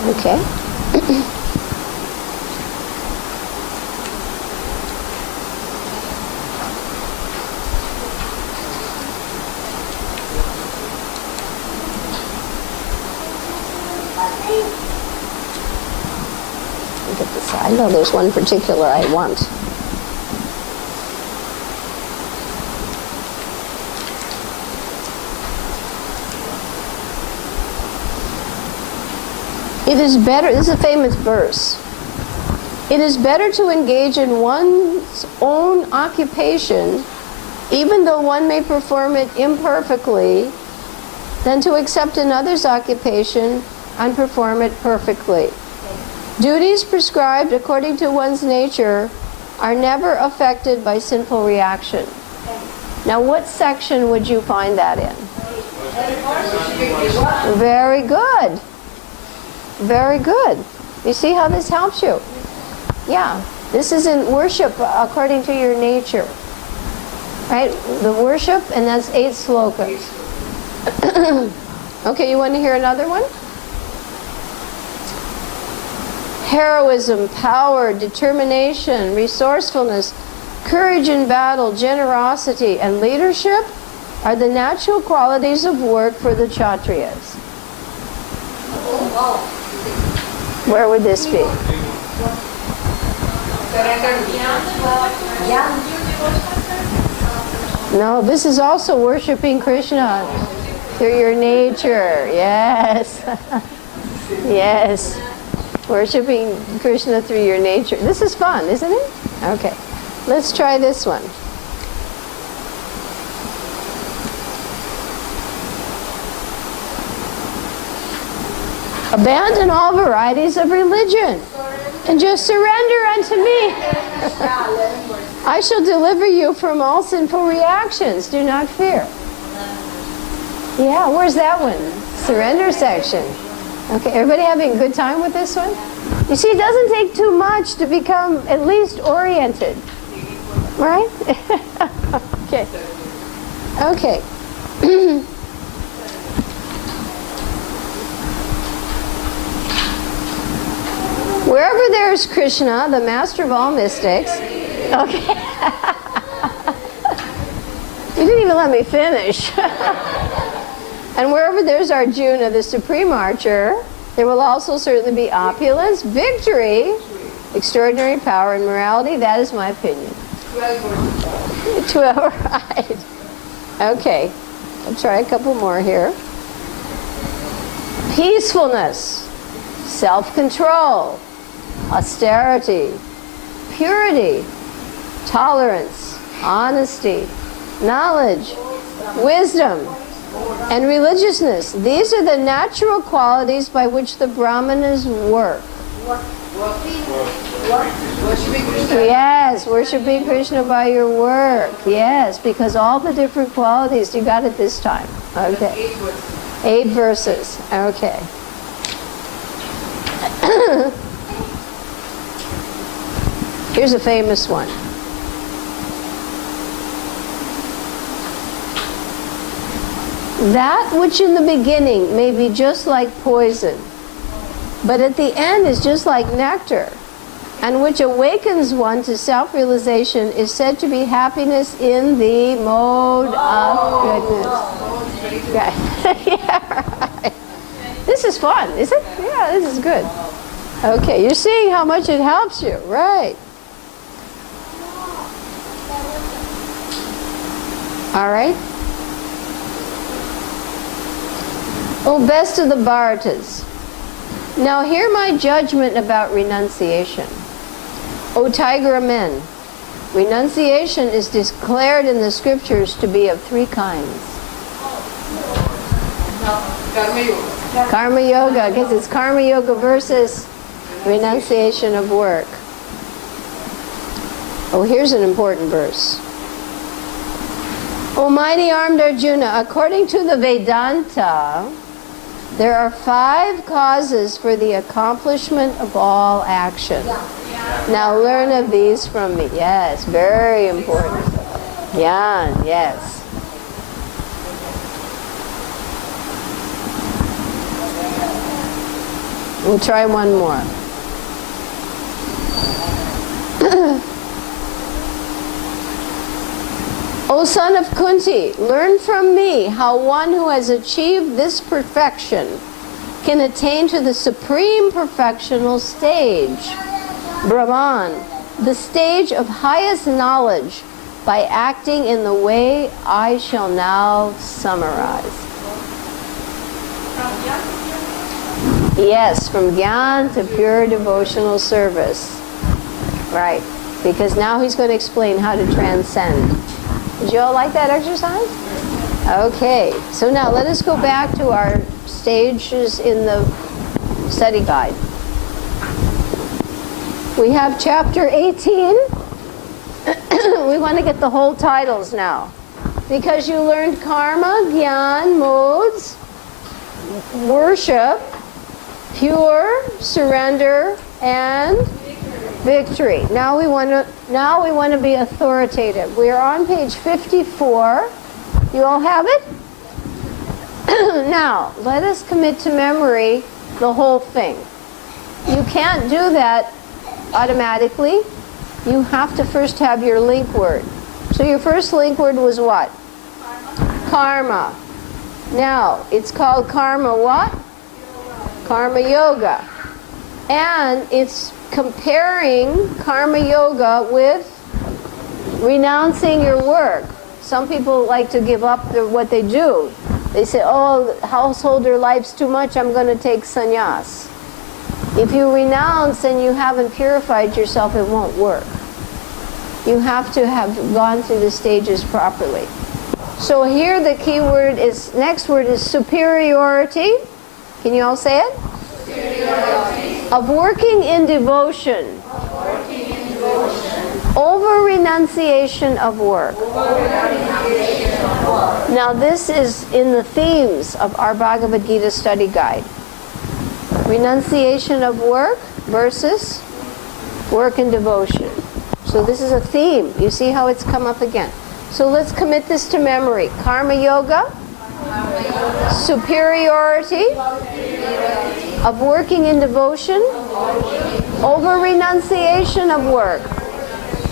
Okay. Look at this. I know there's one particular I want. It is better, this is a famous verse. It is better to engage in one's own occupation, even though one may perform it imperfectly, than to accept another's occupation and perform it perfectly. Duties prescribed according to one's nature are never affected by sinful reaction. Now, what section would you find that in? Very good. Very good. You see how this helps you? Yeah. This is in worship according to your nature. Right? The worship, and that's 8 slokas. Okay, you want to hear another one? Heroism, power, determination, resourcefulness, courage in battle, generosity, and leadership are the natural qualities of work for the Kshatriyas. Where would this be? No, this is also worshiping Krishna through your nature. Yes. Yes. Worshiping Krishna through your nature. This is fun, isn't it? Okay. Let's try this one. Abandon all varieties of religion and just surrender unto me. I shall deliver you from all sinful reactions. Do not fear. Yeah, where's that one? Surrender section. Okay, everybody having a good time with this one? You see, it doesn't take too much to become at least oriented. Right? Okay. Okay. Wherever there is Krishna, the master of all mystics. Okay. You didn't even let me finish. And wherever there's Arjuna, the supreme archer, there will also certainly be opulence, victory, extraordinary power, and morality. That is my opinion. 12, right. Okay. I'll try a couple more here. Peacefulness, self-control, austerity, purity, tolerance, honesty, knowledge, wisdom, and religiousness. These are the natural qualities by which the Brahmanas work. Yes, worshiping Krishna by your work. Yes, because all the different qualities, you got it this time. Okay. 8 verses. Okay. Here's a famous one. That which in the beginning may be just like poison, but at the end is just like nectar, and which awakens one to self-realization, is said to be happiness in the mode of goodness. Yeah, right. This is fun, is it? Yeah, this is good. Okay, you're seeing how much it helps you, right? All right. Oh, best of the Bharatas. Now hear my judgment about renunciation. O tiger of men, renunciation is declared in the scriptures to be of 3 kinds. Karma yoga, because it's karma yoga versus renunciation of work. Oh, here's an important verse. O mighty armed Arjuna, according to the Vedanta, there are 5 causes for the accomplishment of all action. Now learn of these from me. Yes, very important. Gyan, yes. We'll try one more. O son of Kunti, learn from me how one who has achieved this perfection can attain to the supreme perfectional stage, Brahman, the stage of highest knowledge, by acting in the way I shall now summarize. Yes, from Gyan to pure devotional service. Right, because now he's going to explain how to transcend. Did you all like that exercise? Okay, so now let us go back to our stages in the study guide. We have chapter 18. We want to get the whole titles now, because you learned karma, gyan, modes, worship, pure, surrender, and victory. Now we want to be authoritative. We are on page 54. You all have it? Now, let us commit to memory the whole thing. You can't do that automatically. You have to first have your link word. So your first link word was what? Karma. Now, it's called karma what? Karma yoga. And it's comparing karma yoga with renouncing your work. Some people like to give up what they do. They say, oh, householder life's too much, I'm going to take sannyas. If you renounce and you haven't purified yourself, it won't work. You have to have gone through the stages properly. So here the key word is, next word is superiority. Can you all say it? Superiority. Of working in devotion. Over renunciation of work. Now this is in the themes of our Bhagavad Gita study guide. Renunciation of work versus work in devotion. So this is a theme. You see how it's come up again. So let's commit this to memory. Karma yoga, superiority of working in devotion, over renunciation of work.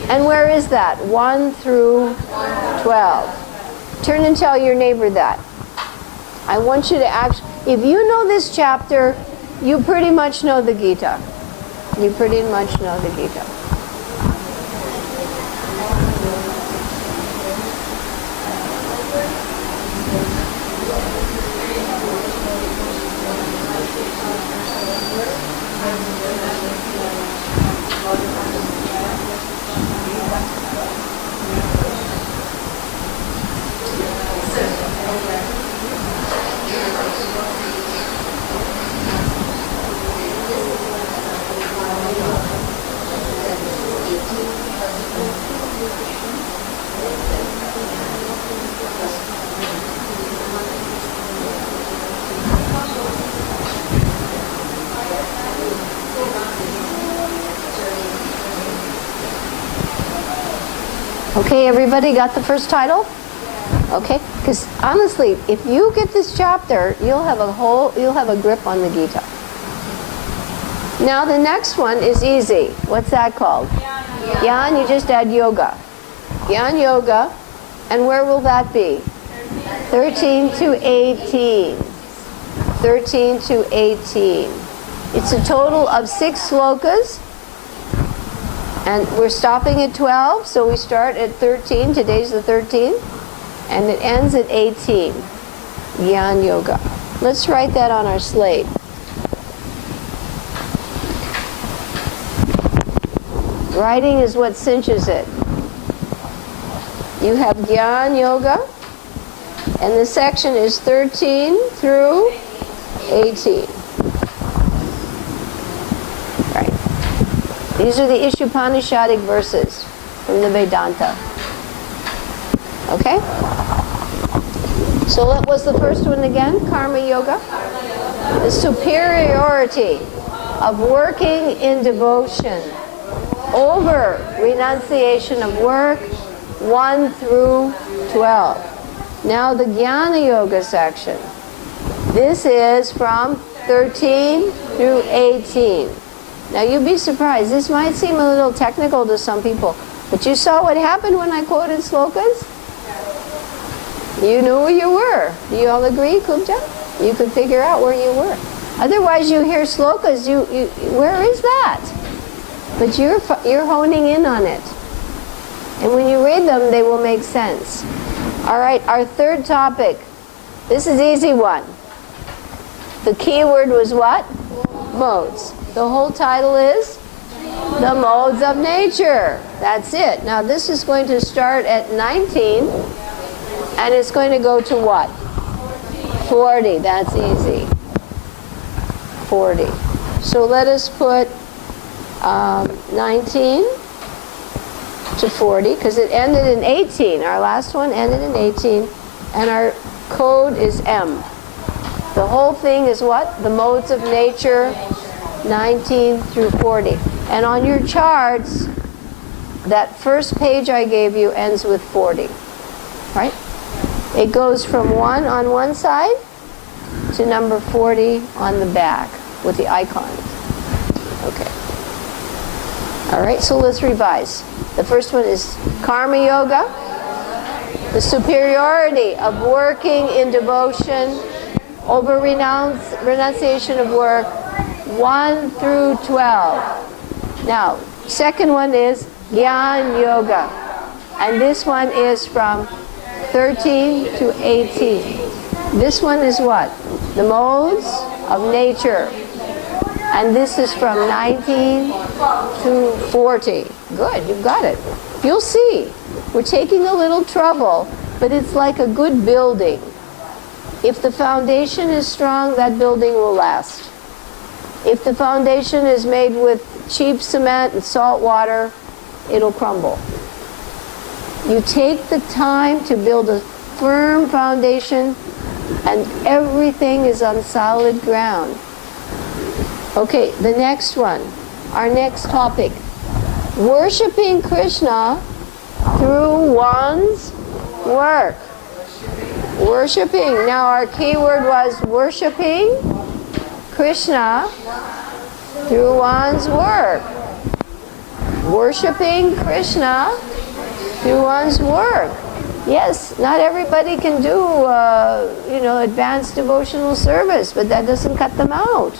And where is that? 1 through 12. Turn and tell your neighbor that. I want you to actually, if you know this chapter, you pretty much know the Gita. You pretty much know the Gita. Okay, everybody got the first title? Okay, because honestly, if you get this chapter, you'll have a grip on the Gita. Now the next one is easy. What's that called? Gyan, you just add yoga. Gyan yoga, and where will that be? 13 to 18. 13 to 18. It's a total of 6 slokas. And we're stopping at 12, so we start at 13. Today's the 13th. And it ends at 18. Gyan Yoga. Let's write that on our slate. Writing is what cinches it. You have Gyan Yoga. And the section is 13 through 18. These are the Ishopanishadic verses from the Vedanta. Okay? So what was the first one again? Karma Yoga? The superiority of working in devotion over renunciation of work, 1 through 12. Now the Jnana Yoga section. This is from 13 through 18. Now you'd be surprised. This might seem a little technical to some people, but you saw what happened when I quoted slokas? You knew where you were. Do you all agree, Kubja? You could figure out where you were. Otherwise you hear slokas, where is that? But you're honing in on it. And when you read them, they will make sense. All right, our third topic. This is easy one. The key word was what? Modes. The whole title is The Modes of Nature. That's it. Now this is going to start at 19 and it's going to go to what? 40. That's easy. 40. So let us put 19 to 40 because it ended in 18. Our last one ended in 18 and our code is M. The whole thing is what? The Modes of Nature, 19 through 40. And on your charts, that first page I gave you ends with 40. Right? It goes from 1 on one side to number 40 on the back with the icons. Okay. All right, so let's revise. The first one is Karma Yoga, the superiority of working in devotion over renunciation of work, 1 through 12. Now, second one is Gyan Yoga. And this one is from 13 to 18. This one is what? The modes of nature. And this is from 19 to 40. Good, you've got it. You'll see. We're taking a little trouble, but it's like a good building. If the foundation is strong, that building will last. If the foundation is made with cheap cement and salt water, it'll crumble. You take the time to build a firm foundation, and everything is on solid ground. Okay, the next one, our next topic. Worshipping Krishna through one's work. Worshipping. Now our key word was worshipping Krishna through one's work. Worshipping Krishna through one's work. Yes, not everybody can do, advanced devotional service, but that doesn't cut them out.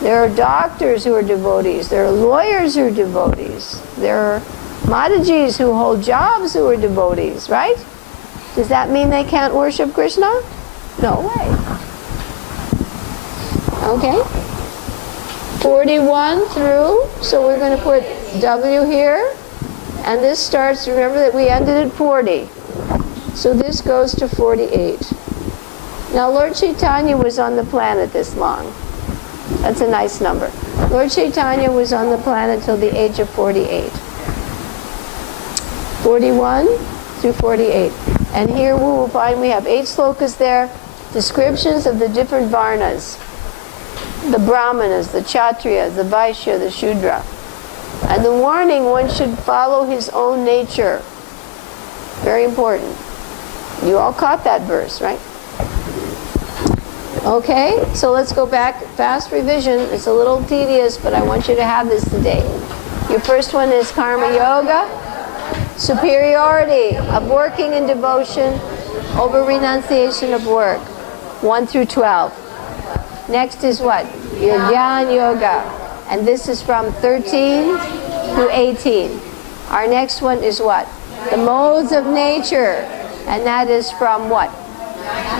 There are doctors who are devotees. There are lawyers who are devotees. There are Matajis who hold jobs who are devotees, right? Does that mean they can't worship Krishna? No way. Okay. 41 through, so we're going to put W here. And this starts, remember that we ended at 40. So this goes to 48. Now Lord Chaitanya was on the planet this long. That's a nice number. Lord Chaitanya was on the planet till the age of 48. 41 through 48. And here we will find we have 8 slokas there, descriptions of the different varnas. The Brahmanas, the Kshatriyas, the Vaishya, the Shudra. And the warning, one should follow his own nature. Very important. You all caught that verse, right? Okay, so let's go back. Fast revision. It's a little tedious, but I want you to have this today. Your first one is Karma Yoga. Superiority of working in devotion over renunciation of work. 1 through 12. Next is what? Your Jnana Yoga. And this is from 13 to 18. Our next one is what? The modes of nature. And that is from what?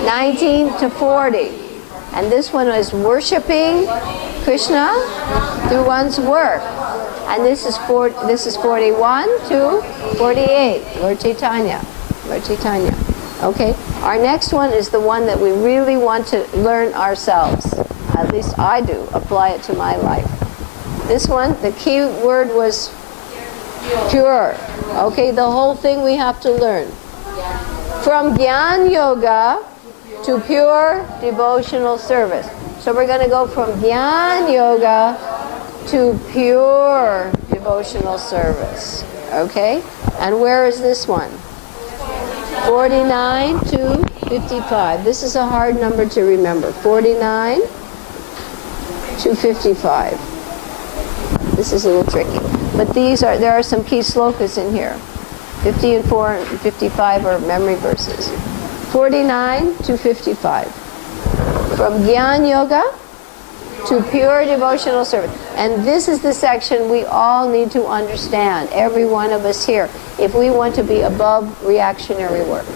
19 to 40. And this one is worshiping Krishna through one's work. And this is 41 to 48. Lord Chaitanya. Lord Chaitanya. Okay? Our next one is the one that we really want to learn ourselves. At least I do. Apply it to my life. This one, the key word was pure. Okay, the whole thing we have to learn. From Gyan Yoga to pure devotional service. So we're going to go from Gyan Yoga to pure devotional service. Okay? And where is this one? 49 to 55. This is a hard number to remember. 49 to 55. This is a little tricky. But there are some key slokas in here. 50 and 4 and 55 are memory verses. 49 to 55. From Gyan Yoga to pure devotional service. And this is the section we all need to understand, every one of us here, if we want to be above reactionary work.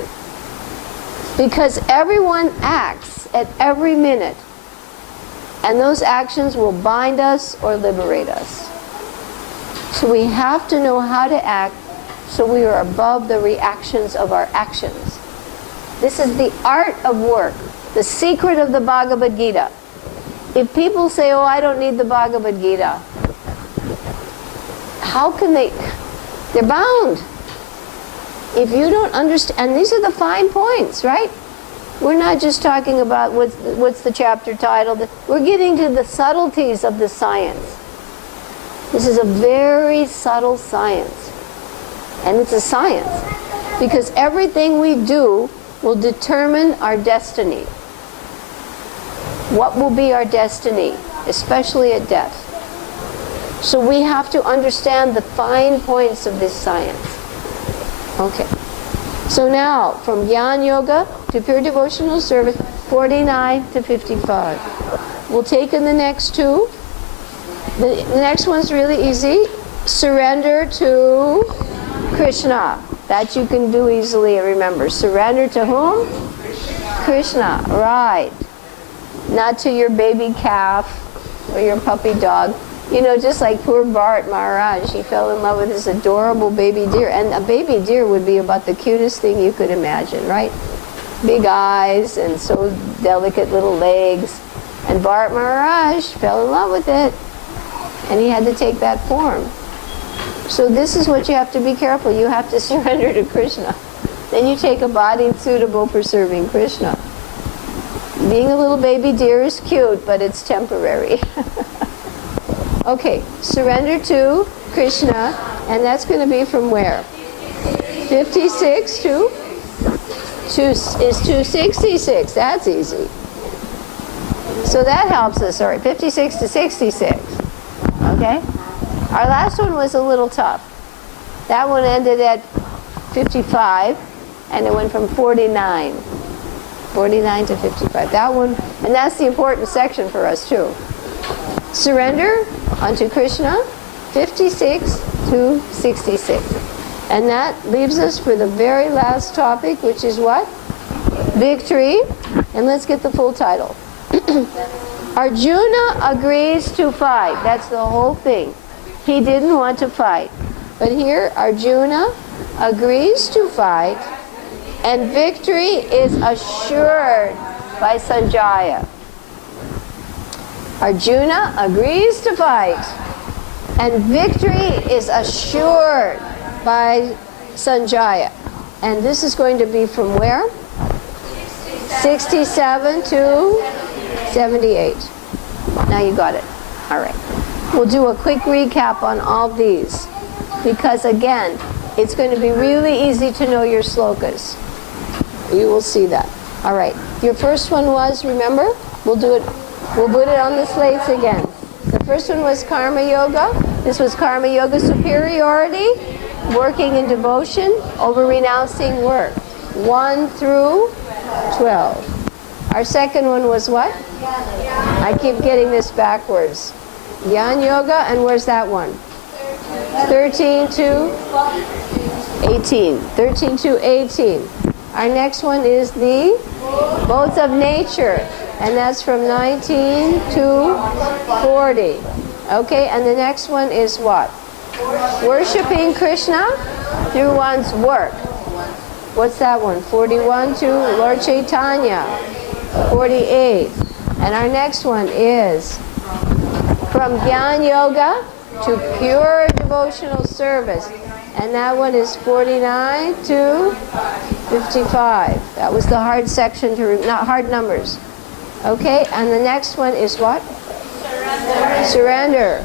Because everyone acts at every minute, and those actions will bind us or liberate us. So we have to know how to act so we are above the reactions of our actions. This is the art of work, the secret of the Bhagavad Gita. If people say, oh, I don't need the Bhagavad Gita, how can they? They're bound. If you don't understand, and these are the fine points, right? We're not just talking about what's the chapter title. We're getting to the subtleties of the science. This is a very subtle science. And it's a science. Because everything we do will determine our destiny. What will be our destiny, especially at death? So we have to understand the fine points of this science. Okay. So now, from Jnana Yoga to pure devotional service, 49 to 55. We'll take in the next two. The next one's really easy. Surrender to Krishna. That you can do easily and remember. Surrender to whom? Krishna. Right. Not to your baby calf or your puppy dog. You know, just like poor Bharat Maharaj, he fell in love with this adorable baby deer. And a baby deer would be about the cutest thing you could imagine, right? Big eyes and so delicate little legs. And Bharat Maharaj fell in love with it. And he had to take that form. So this is what you have to be careful. You have to surrender to Krishna. Then you take a body suitable for serving Krishna. Being a little baby deer is cute, but it's temporary. Okay, surrender to Krishna, and that's going to be from where? 56 to is 266. That's easy. So that helps us. All right, 56 to 66. Okay? Our last one was a little tough. That one ended at 55, and it went from 49 to 55. That one, and that's the important section for us too. Surrender unto Krishna, 56 to 66. And that leaves us for the very last topic, which is what? Victory. And let's get the full title. Arjuna agrees to fight. That's the whole thing. He didn't want to fight. But here, Arjuna agrees to fight, and victory is assured by Sanjaya. Arjuna agrees to fight, and victory is assured by Sanjaya. And this is going to be from where? 67 to 78. Now you got it. All right. We'll do a quick recap on all these, because again, it's going to be really easy to know your slokas. You will see that. All right. Your first one was, remember? We'll put it on the slates again. The first one was Karma Yoga. This was Karma Yoga superiority, working in devotion over renouncing work. 1 through 12. Our second one was what? I keep getting this backwards. Jnana Yoga, and where's that one? 13 to 18. 13 to 18. Our next one is the Modes of Nature, and that's from 19 to 40. Okay, and the next one is what? Worshipping Krishna through one's work. What's that one? 41 to Lord Chaitanya. 48. And our next one is from Jnana Yoga to pure devotional service. And that one is 49 to 55. That was the hard section not hard numbers. Okay, and the next one is what? Surrender.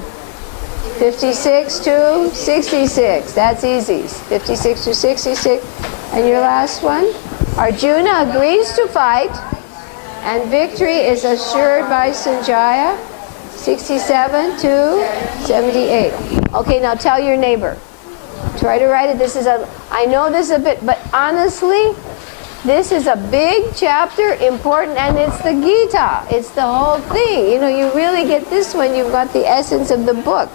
56 to 66. That's easy. 56 to 66. And your last one? Arjuna agrees to fight, and victory is assured by Sanjaya. 67 to 78. Okay, now tell your neighbor. Try to write it. I know this is a bit, but honestly, this is a big chapter, important, and it's the Gita. It's the whole thing. You know, you really get this when you've got the essence of the book.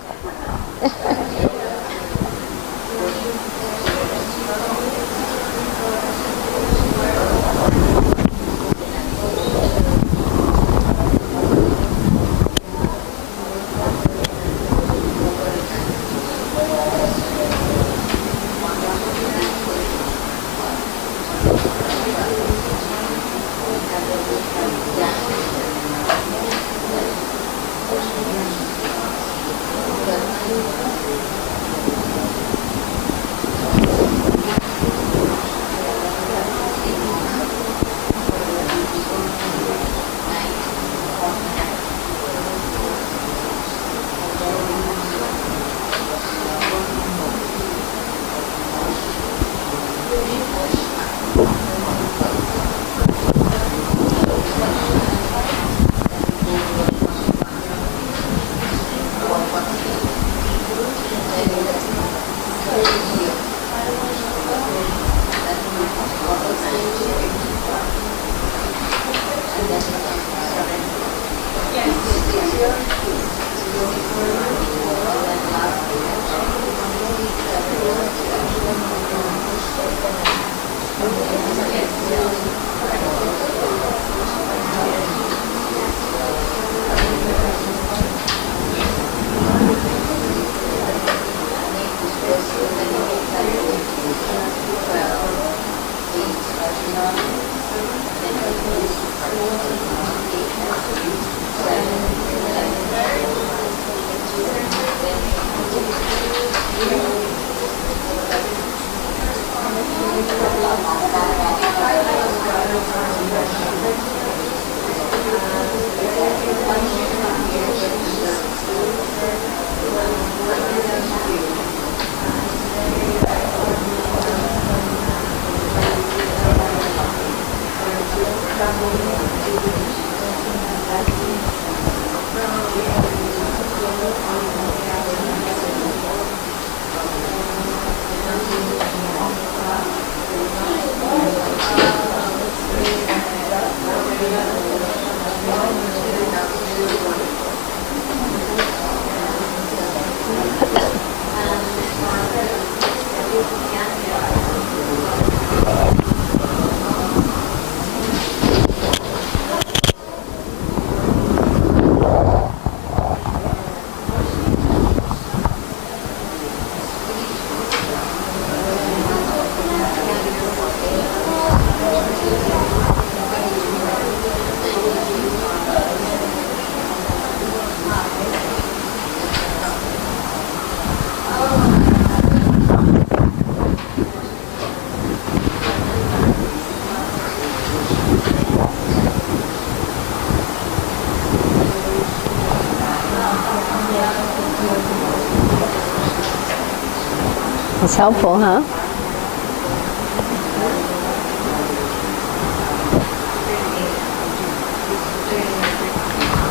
It's helpful, huh?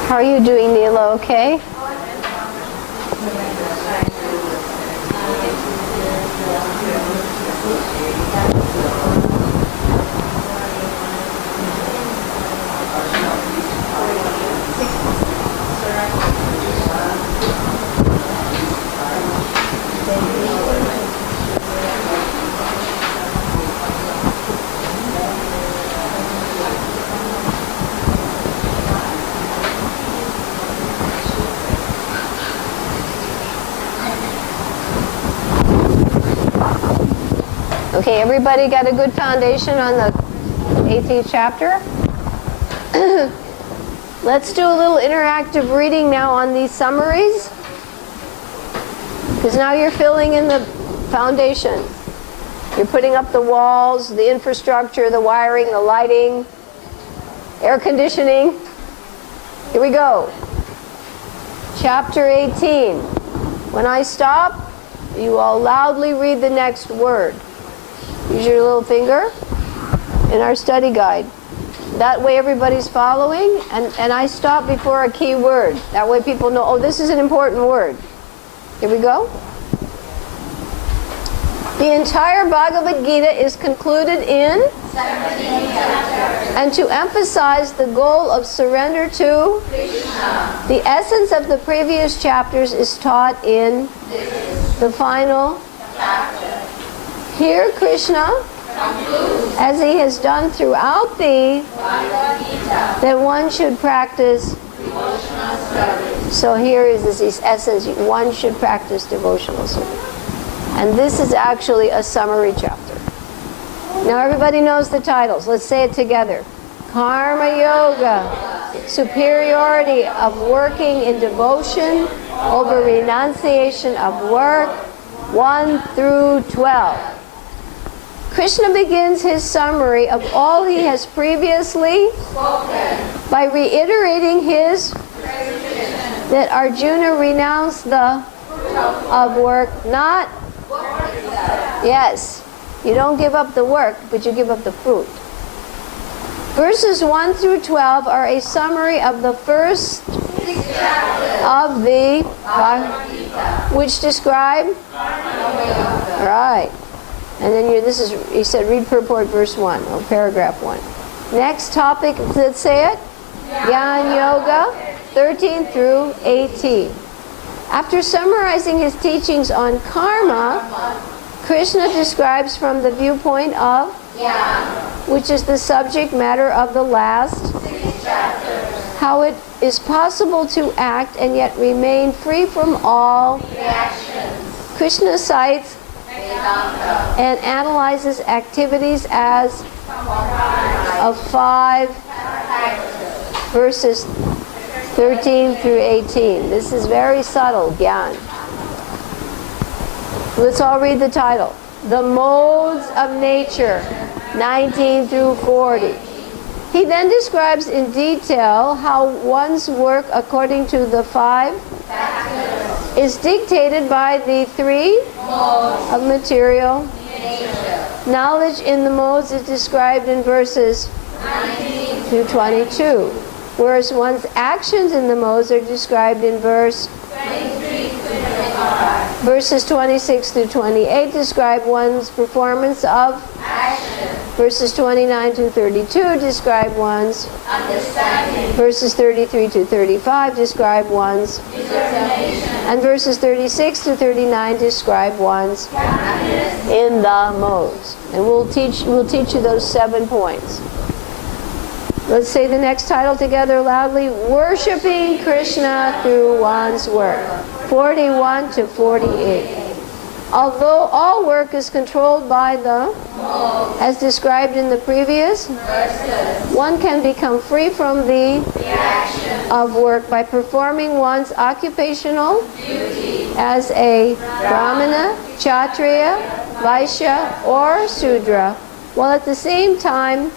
How are you doing, Neela? Okay? Okay, everybody got a good foundation on the 18th chapter? Let's do a little interactive reading now on these summaries. Because now you're filling in the foundation. You're putting up the walls, the infrastructure, the wiring, the lighting, air conditioning. Here we go. Chapter 18. When I stop, you all loudly read the next word. Use your little finger in our study guide. That way everybody's following, and I stop before a key word. That way people know, oh, this is an important word. Here we go. The entire Bhagavad Gita is concluded in 17 chapters. And to emphasize the goal of surrender to Krishna, the essence of the previous chapters is taught in the final chapter. Here Krishna concludes, as he has done throughout the Bhagavad Gita, that one should practice devotional service. So here is this essence, one should practice devotional service. And this is actually a summary chapter. Now everybody knows the titles. Let's say it together. Karma Yoga, superiority of working in devotion over renunciation of work, 1 through 12. Krishna begins his summary of all he has previously spoken by reiterating his that Arjuna renounced the of work, not yes, you don't give up the work, but you give up the fruit. Verses 1 through 12 are a summary of the first of the Bhagavad Gita, which describe right. And then he said, read purport verse 1, or paragraph 1. Next topic, let's say it. Jnana Yoga, 13 through 18. After summarizing his teachings on karma, Krishna describes from the viewpoint of Jnana, which is the subject matter of the last 6 chapters, how it is possible to act and yet remain free from all reactions. Krishna cites and analyzes activities as of 5 verses 13 through 18. This is very subtle, Gyan. Let's all read the title. The modes of nature, 19 through 40. He then describes in detail how one's work according to the 5 is dictated by the 3 modes of material nature. Knowledge in the modes is described in verses 19 through 22, whereas one's actions in the modes are described in verse 23 through 25. Verses 26 through 28 describe one's performance of action. Verses 29 to 32 describe one's understanding. Verses 33 to 35 describe one's determination. And verses 36 to 39 describe one's practice in the modes. And we'll teach you those 7 points. Let's say the next title together loudly. Worshipping Krishna through one's work. 41 to 48. Although all work is controlled by the modes, as described in the previous verses, one can become free from the action of work by performing one's occupational duty as a Brahmana, Kshatriya, Vaishya, or Sudra, while at the same time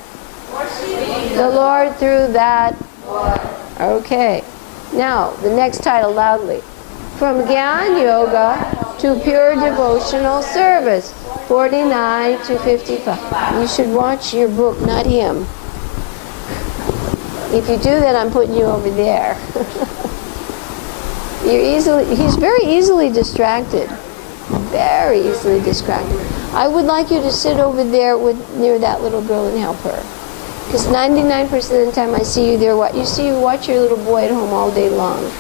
worshiping the Lord through that work. Okay. Now, the next title loudly. From Jnana Yoga to pure devotional service. 49 to 55. You should watch your book, not him. If you do that, I'm putting you over there. He's very easily distracted. Very easily distracted. I would like you to sit over there near that little girl and help her. Because 99% of the time I see you there, you watch your little boy at home all day long.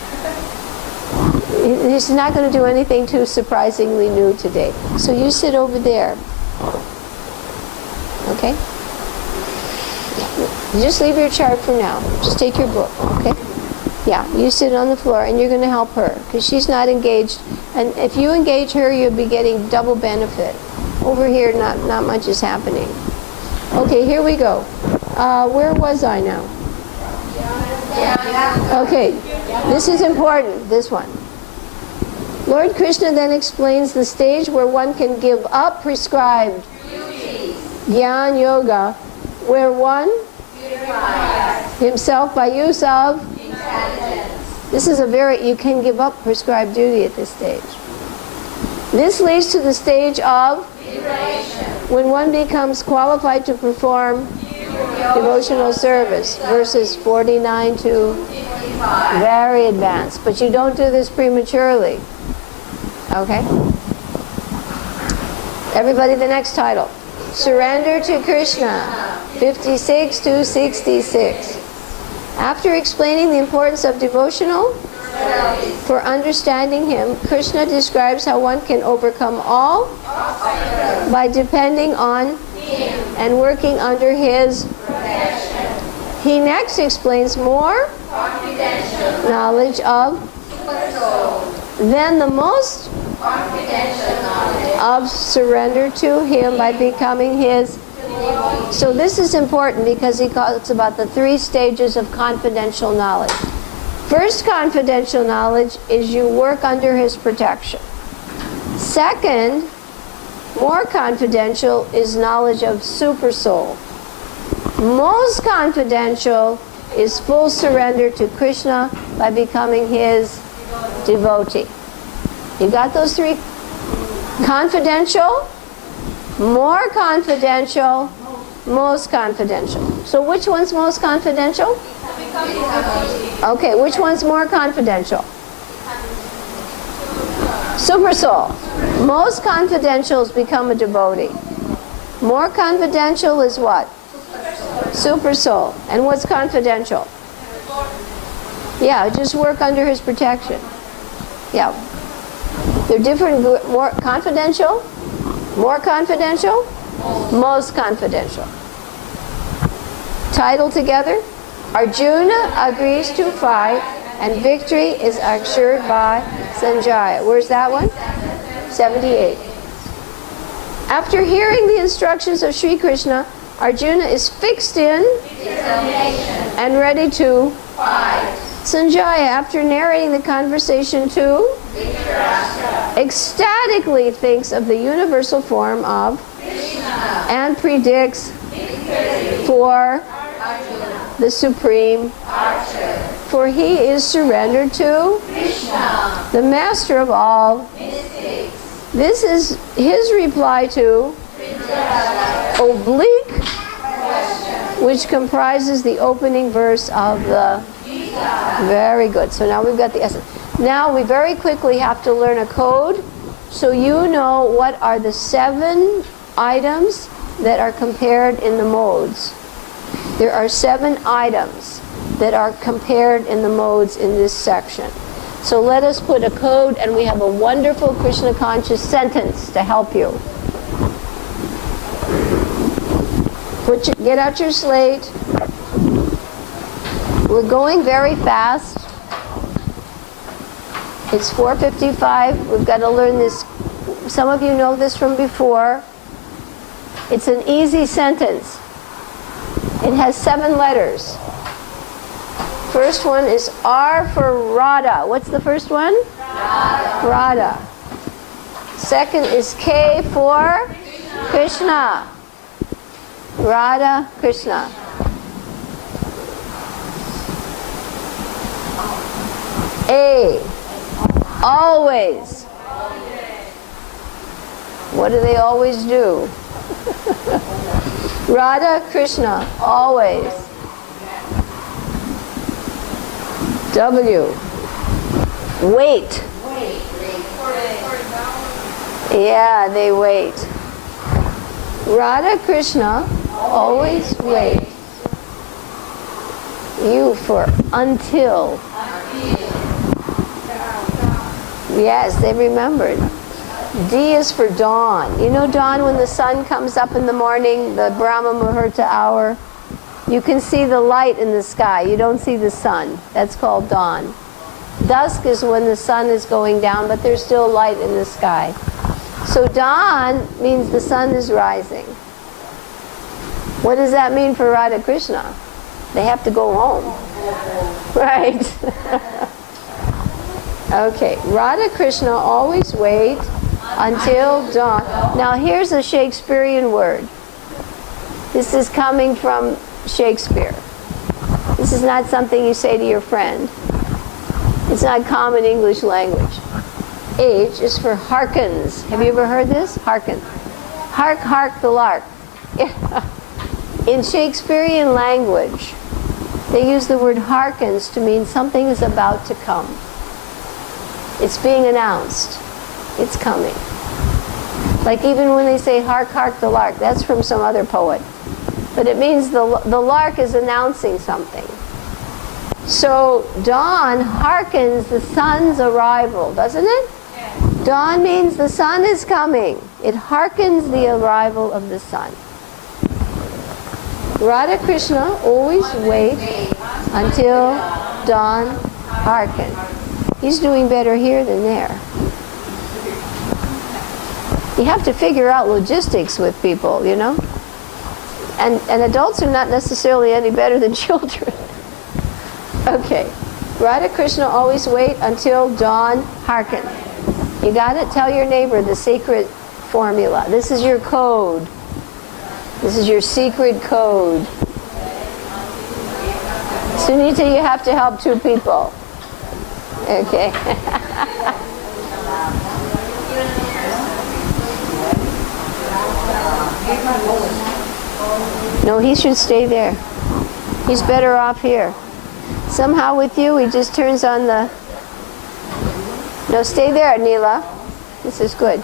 He's not going to do anything too surprisingly new today. So you sit over there. Okay? Just leave your chart for now. Just take your book, okay? Yeah, you sit on the floor and you're going to help her because she's not engaged. And if you engage her, you'll be getting double benefit. Over here, not much is happening. Okay, here we go. Where was I now? Okay, this is important, this one. Lord Krishna then explains the stage where one can give up prescribed Jnana Yoga, where one himself by use of this is you can give up prescribed duty at this stage. This leads to the stage of when one becomes qualified to perform devotional service, verses 49 to very advanced. But you don't do this prematurely. Okay? Everybody, the next title. Surrender to Krishna, 56 to 66. After explaining the importance of devotional, for understanding him, Krishna describes how one can overcome all by depending on and working under his. He next explains more knowledge of then the most of surrender to him by becoming his. So this is important because he talks about the 3 stages of confidential knowledge. First confidential knowledge is you work under his protection. Second, more confidential is knowledge of super soul. Most confidential is full surrender to Krishna by becoming his devotee. You got those 3? Confidential, more confidential, most confidential. So which one's most confidential? Okay, which one's more confidential? Super soul. Most confidential is become a devotee. More confidential is what? Super soul. And what's confidential? Yeah, just work under his protection. Yeah. They're different. More confidential, most confidential. Title together. Arjuna agrees to fight and victory is assured by Sanjaya. Where's that one? 78. After hearing the instructions of Sri Krishna, Arjuna is fixed in and ready to fight. Sanjaya, after narrating the conversation to ecstatically thinks of the universal form of and predicts for the Supreme, for he is surrendered to the Master of all. This is his reply to oblique, which comprises the opening verse of the. Very good. So now we've got the essence. Now we very quickly have to learn a code so you know what are the 7 items that are compared in the modes. There are 7 items that are compared in the modes in this section. So let us put a code, and we have a wonderful Krishna conscious sentence to help you. Get out your slate. We're going very fast. It's 4:55. We've got to learn this. Some of you know this from before. It's an easy sentence. It has 7 letters. First one is R for Radha. What's the first one? Radha. Radha. Second is K for Krishna. Radha, Krishna. A. Always. What do they always do? Radha, Krishna, always. W. Wait. Yeah, they wait. Radha, Krishna, always wait. U for until. Yes, they remembered. D is for dawn. You know dawn, when the sun comes up in the morning, the Brahma Muhurta hour? You can see the light in the sky. You don't see the sun. That's called dawn. Dusk is when the sun is going down, but there's still light in the sky. So dawn means the sun is rising. What does that mean for Radha Krishna? They have to go home. Right? Okay, Radha Krishna always wait until dawn. Now here's a Shakespearean word. This is coming from Shakespeare. This is not something you say to your friend. It's not common English language. H is for hearkens. Have you ever heard this? Hearken. Hark, hark the lark. In Shakespearean language, they use the word hearkens to mean something is about to come. It's being announced. It's coming. Like even when they say hark, hark the lark, that's from some other poet. But it means the lark is announcing something. So dawn hearkens the sun's arrival, doesn't it? Yeah. Dawn means the sun is coming. It hearkens the arrival of the sun. Radha Krishna always wait until dawn hearken. He's doing better here than there. You have to figure out logistics with people, you know? And adults are not necessarily any better than children. Okay. Radha Krishna always wait until dawn hearken. You got it? Tell your neighbor the secret formula. This is your code. This is your secret code. Sunita, you have to help two people. Okay. No, he should stay there. He's better off here. Somehow with you, he just turns on the... No, stay there, Neela. This is good.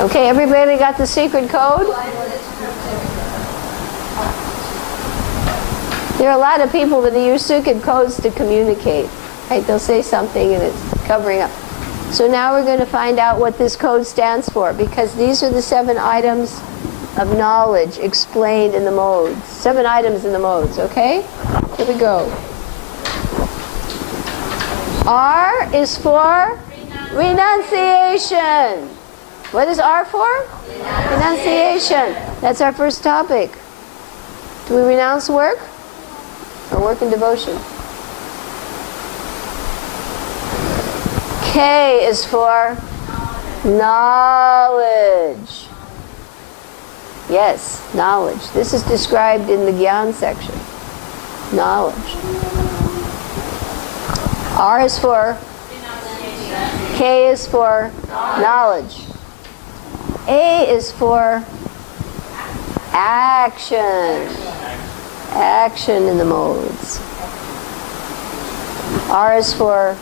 Okay, everybody got the secret code? There are a lot of people that use secret codes to communicate. Right? They'll say something and it's covering up. So now we're going to find out what this code stands for, because these are the 7 items of knowledge explained in the modes. 7 items in the modes, okay? Here we go. R is for renunciation. What is R for? Renunciation. That's our first topic. Do we renounce work? Or work and devotion? K is for knowledge. Yes, knowledge. This is described in the Gyan section. Knowledge. R is for K is for knowledge. A is for action. Action in the modes. R is for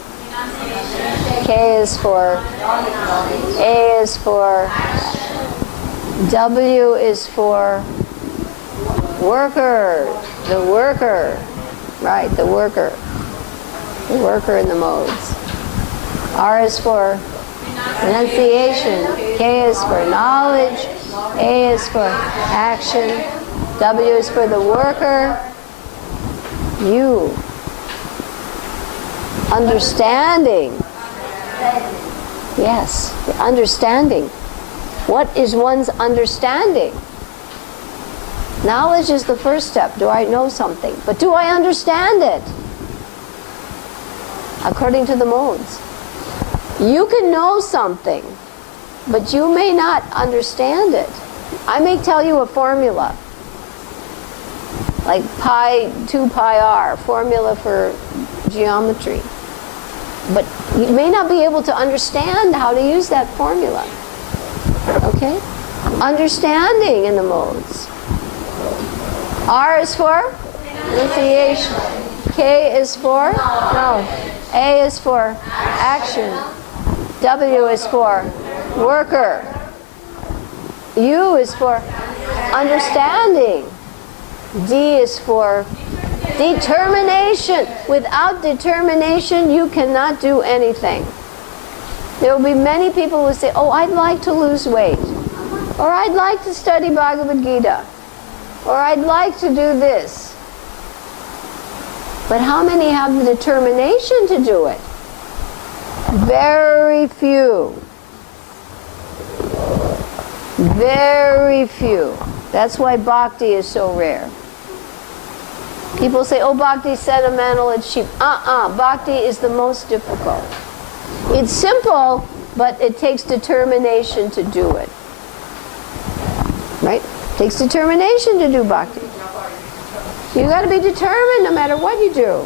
K is for A is for W is for worker. The worker. Right, the worker. The worker in the modes. R is for renunciation. K is for knowledge. A is for action. W is for the worker. U. Understanding. Yes, understanding. What is one's understanding? Knowledge is the first step. Do I know something? But do I understand it? According to the modes. You can know something, but you may not understand it. I may tell you a formula. like pi 2 pi r, formula for geometry. But you may not be able to understand how to use that formula. Okay? Understanding in the modes. R is for enunciation. K is for no. A is for action. W is for worker. U is for understanding. D is for determination. Without determination, you cannot do anything. There will be many people who say, oh, I'd like to lose weight. Or I'd like to study Bhagavad Gita. Or I'd like to do this. But how many have the determination to do it? Very few. Very few. That's why bhakti is so rare. People say, oh, bhakti is sentimental, it's cheap. Bhakti is the most difficult. It's simple, but it takes determination to do it. Right? It takes determination to do bhakti. You got to be determined no matter what you do.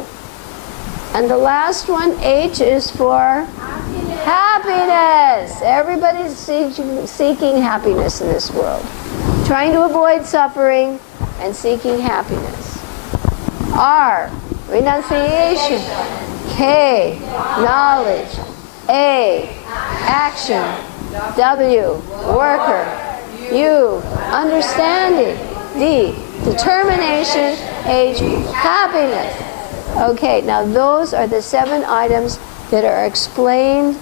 And the last one, H, is for happiness. Everybody's seeking happiness in this world. Trying to avoid suffering and seeking happiness. R, renunciation. K, knowledge. A, action. W, worker. U, understanding. D, determination. H, happiness. Okay, now those are the 7 items that are explained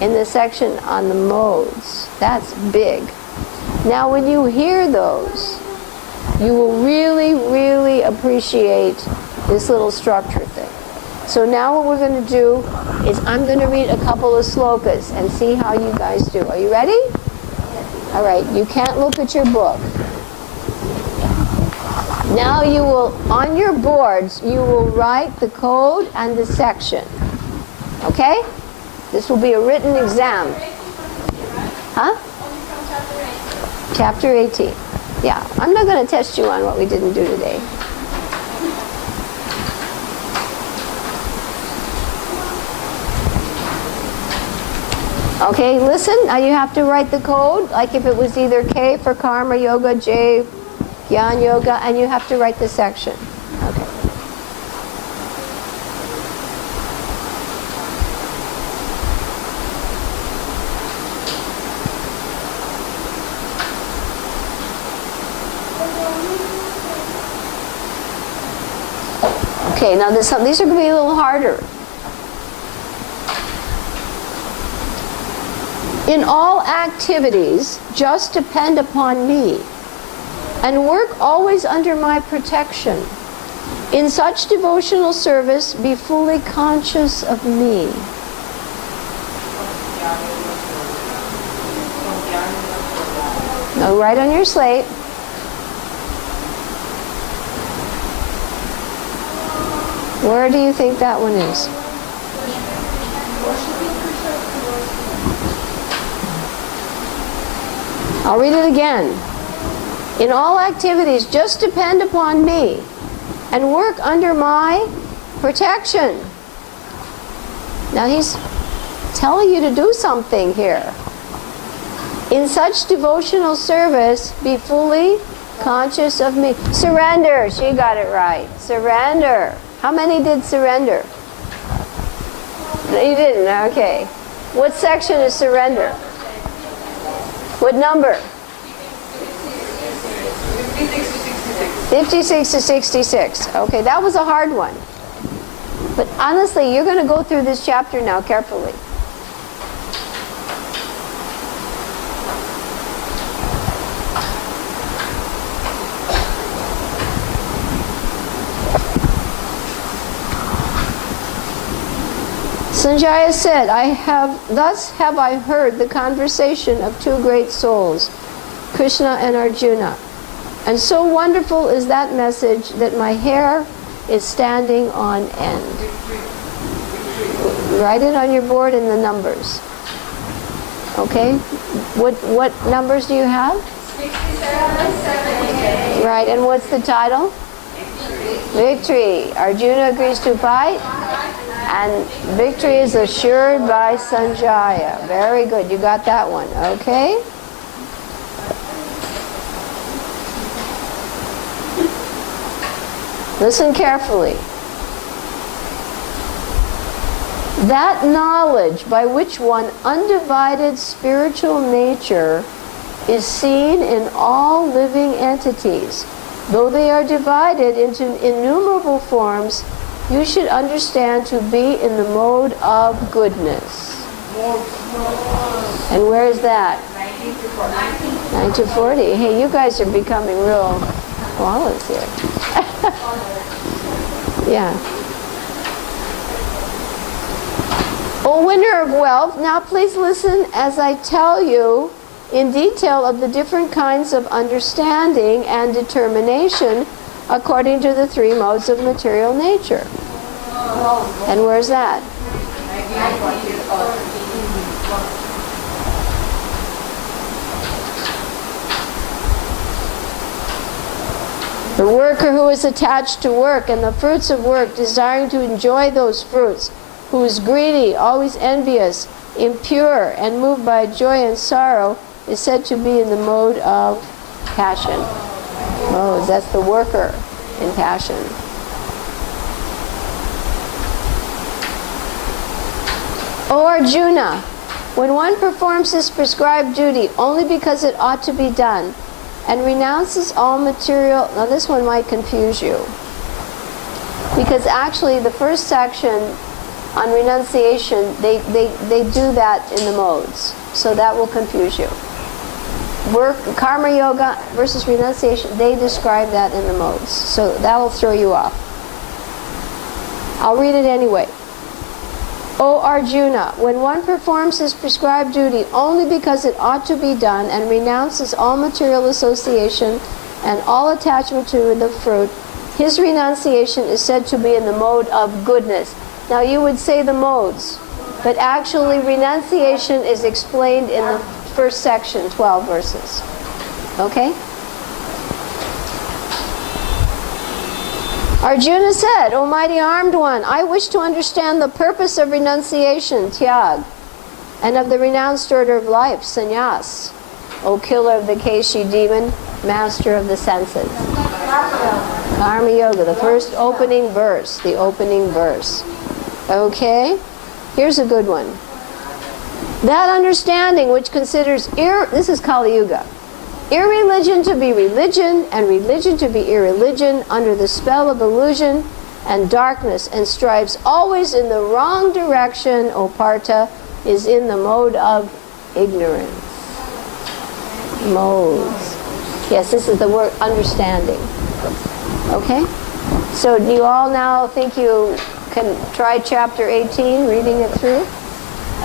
in the section on the modes. That's big. Now when you hear those, you will really, really appreciate this little structure thing. So now what we're going to do is I'm going to read a couple of slokas and see how you guys do. Are you ready? All right, you can't look at your book. Now you will, on your boards, you will write the code and the section. Okay? This will be a written exam. Huh? Chapter 18. Yeah, I'm not going to test you on what we didn't do today. Okay, listen, now you have to write the code, like if it was either K for Karma Yoga, J, Jnana Yoga, and you have to write the section. Okay. Okay, now these are going to be a little harder. In all activities, just depend upon me, and work always under my protection. In such devotional service, be fully conscious of me. Now write on your slate. Where do you think that one is? I'll read it again. In all activities, just depend upon me and work under my protection. Now he's telling you to do something here. In such devotional service, be fully conscious of me. Surrender. She got it right. Surrender. How many did surrender? No, you didn't. Okay. What section is surrender? What number? 56 to 66. Okay, that was a hard one. But honestly, you're going to go through this chapter now carefully. Sanjaya said, thus have I heard the conversation of 2 great souls, Krishna and Arjuna. And so wonderful is that message that my hair is standing on end. Write it on your board in the numbers. Okay? What numbers do you have? 67, 78. Right, and what's the title? Victory. Arjuna agrees to fight, and victory is assured by Sanjaya. Very good. You got that one. Okay? Listen carefully. That knowledge by which one undivided spiritual nature is seen in all living entities, though they are divided into innumerable forms, you should understand to be in the mode of goodness. And where is that? 1940. Hey, you guys are becoming real flawless here. Yeah. O winner of wealth, now please listen as I tell you in detail of the different kinds of understanding and determination according to the three modes of material nature. And where's that? The worker who is attached to work and the fruits of work, desiring to enjoy those fruits, who is greedy, always envious, impure, and moved by joy and sorrow, is said to be in the mode of passion. Oh, that's the worker in passion. O Arjuna, when one performs his prescribed duty only because it ought to be done, and renounces all material... Now this one might confuse you, because actually the first section on renunciation, they do that in the modes. So that will confuse you. Work, karma yoga versus renunciation, they describe that in the modes. So that will throw you off. I'll read it anyway. O Arjuna, when one performs his prescribed duty only because it ought to be done and renounces all material association and all attachment to the fruit, his renunciation is said to be in the mode of goodness. Now you would say the modes, but actually renunciation is explained in the first section, 12 verses. Okay? Arjuna said, O mighty armed one, I wish to understand the purpose of renunciation, tyag, and of the renounced order of life, sannyas, O killer of the Keshi demon, master of the senses. Karma yoga, the first opening verse, the opening verse. Okay? Here's a good one. That understanding which considers, this is Kali Yuga, irreligion to be religion and religion to be irreligion under the spell of illusion and darkness and strives always in the wrong direction, O Partha, is in the mode of ignorance. Modes. Yes, this is the word understanding. Okay? So do you all now think you can try chapter 18, reading it through?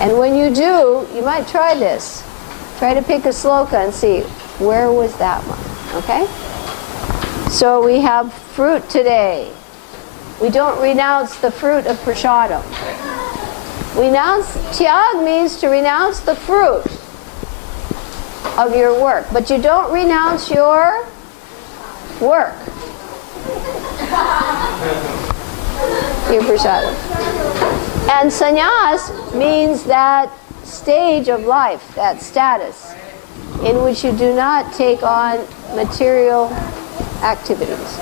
And when you do, you might try this. Try to pick a sloka and see, where was that one? Okay? So we have fruit today. We don't renounce the fruit of prasadam. Tyag means to renounce the fruit of your work. But you don't renounce your work. Your prasadam. And sannyas means that stage of life, that status, in which you do not take on material activities.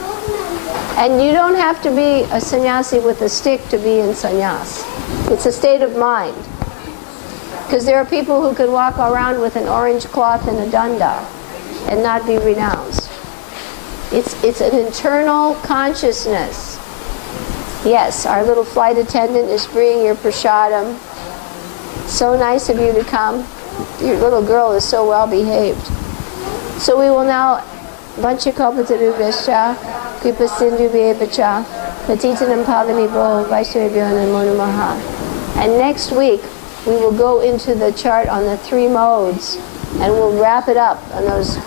And you don't have to be a sannyasi with a stick to be in sannyas. It's a state of mind. Because there are people who can walk around with an orange cloth and a danda and not be renounced. It's an internal consciousness. Yes, our little flight attendant is bringing your prasadam. So nice of you to come. Your little girl is so well behaved. So we will now, Vanchakalpatarubhyascha, Kripa Sindhu Bhevacha, Patitanam Pavanibo, Vaishnavyo Namo Namaha. And next week, we will go into the chart on the three modes, and we'll wrap it up on those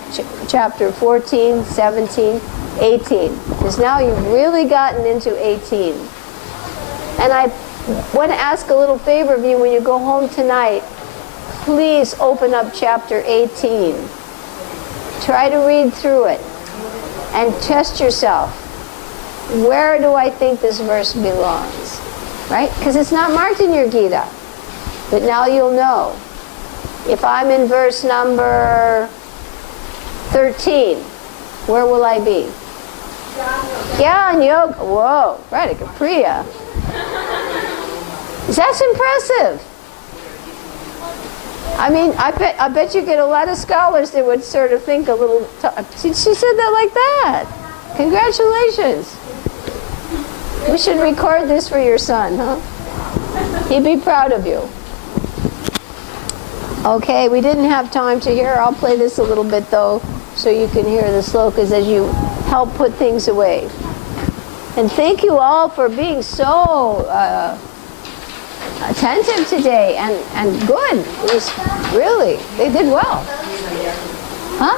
chapter 14, 17, 18. Because now you've really gotten into 18. And I want to ask a little favor of you when you go home tonight. Please open up chapter 18. Try to read through it and test yourself. where do I think this verse belongs? Right? Because it's not marked in your Gita. But now you'll know. If I'm in verse number 13, where will I be? Gyan Yoga. Whoa, right, Priya. That's impressive. I mean, I bet you get a lot of scholars that would sort of think a little. She said that like that. Congratulations. We should record this for your son, huh? He'd be proud of you. Okay, we didn't have time to hear. I'll play this a little bit though, so you can hear the slokas as you help put things away. And thank you all for being so attentive today and good. It was really, they did well. Huh?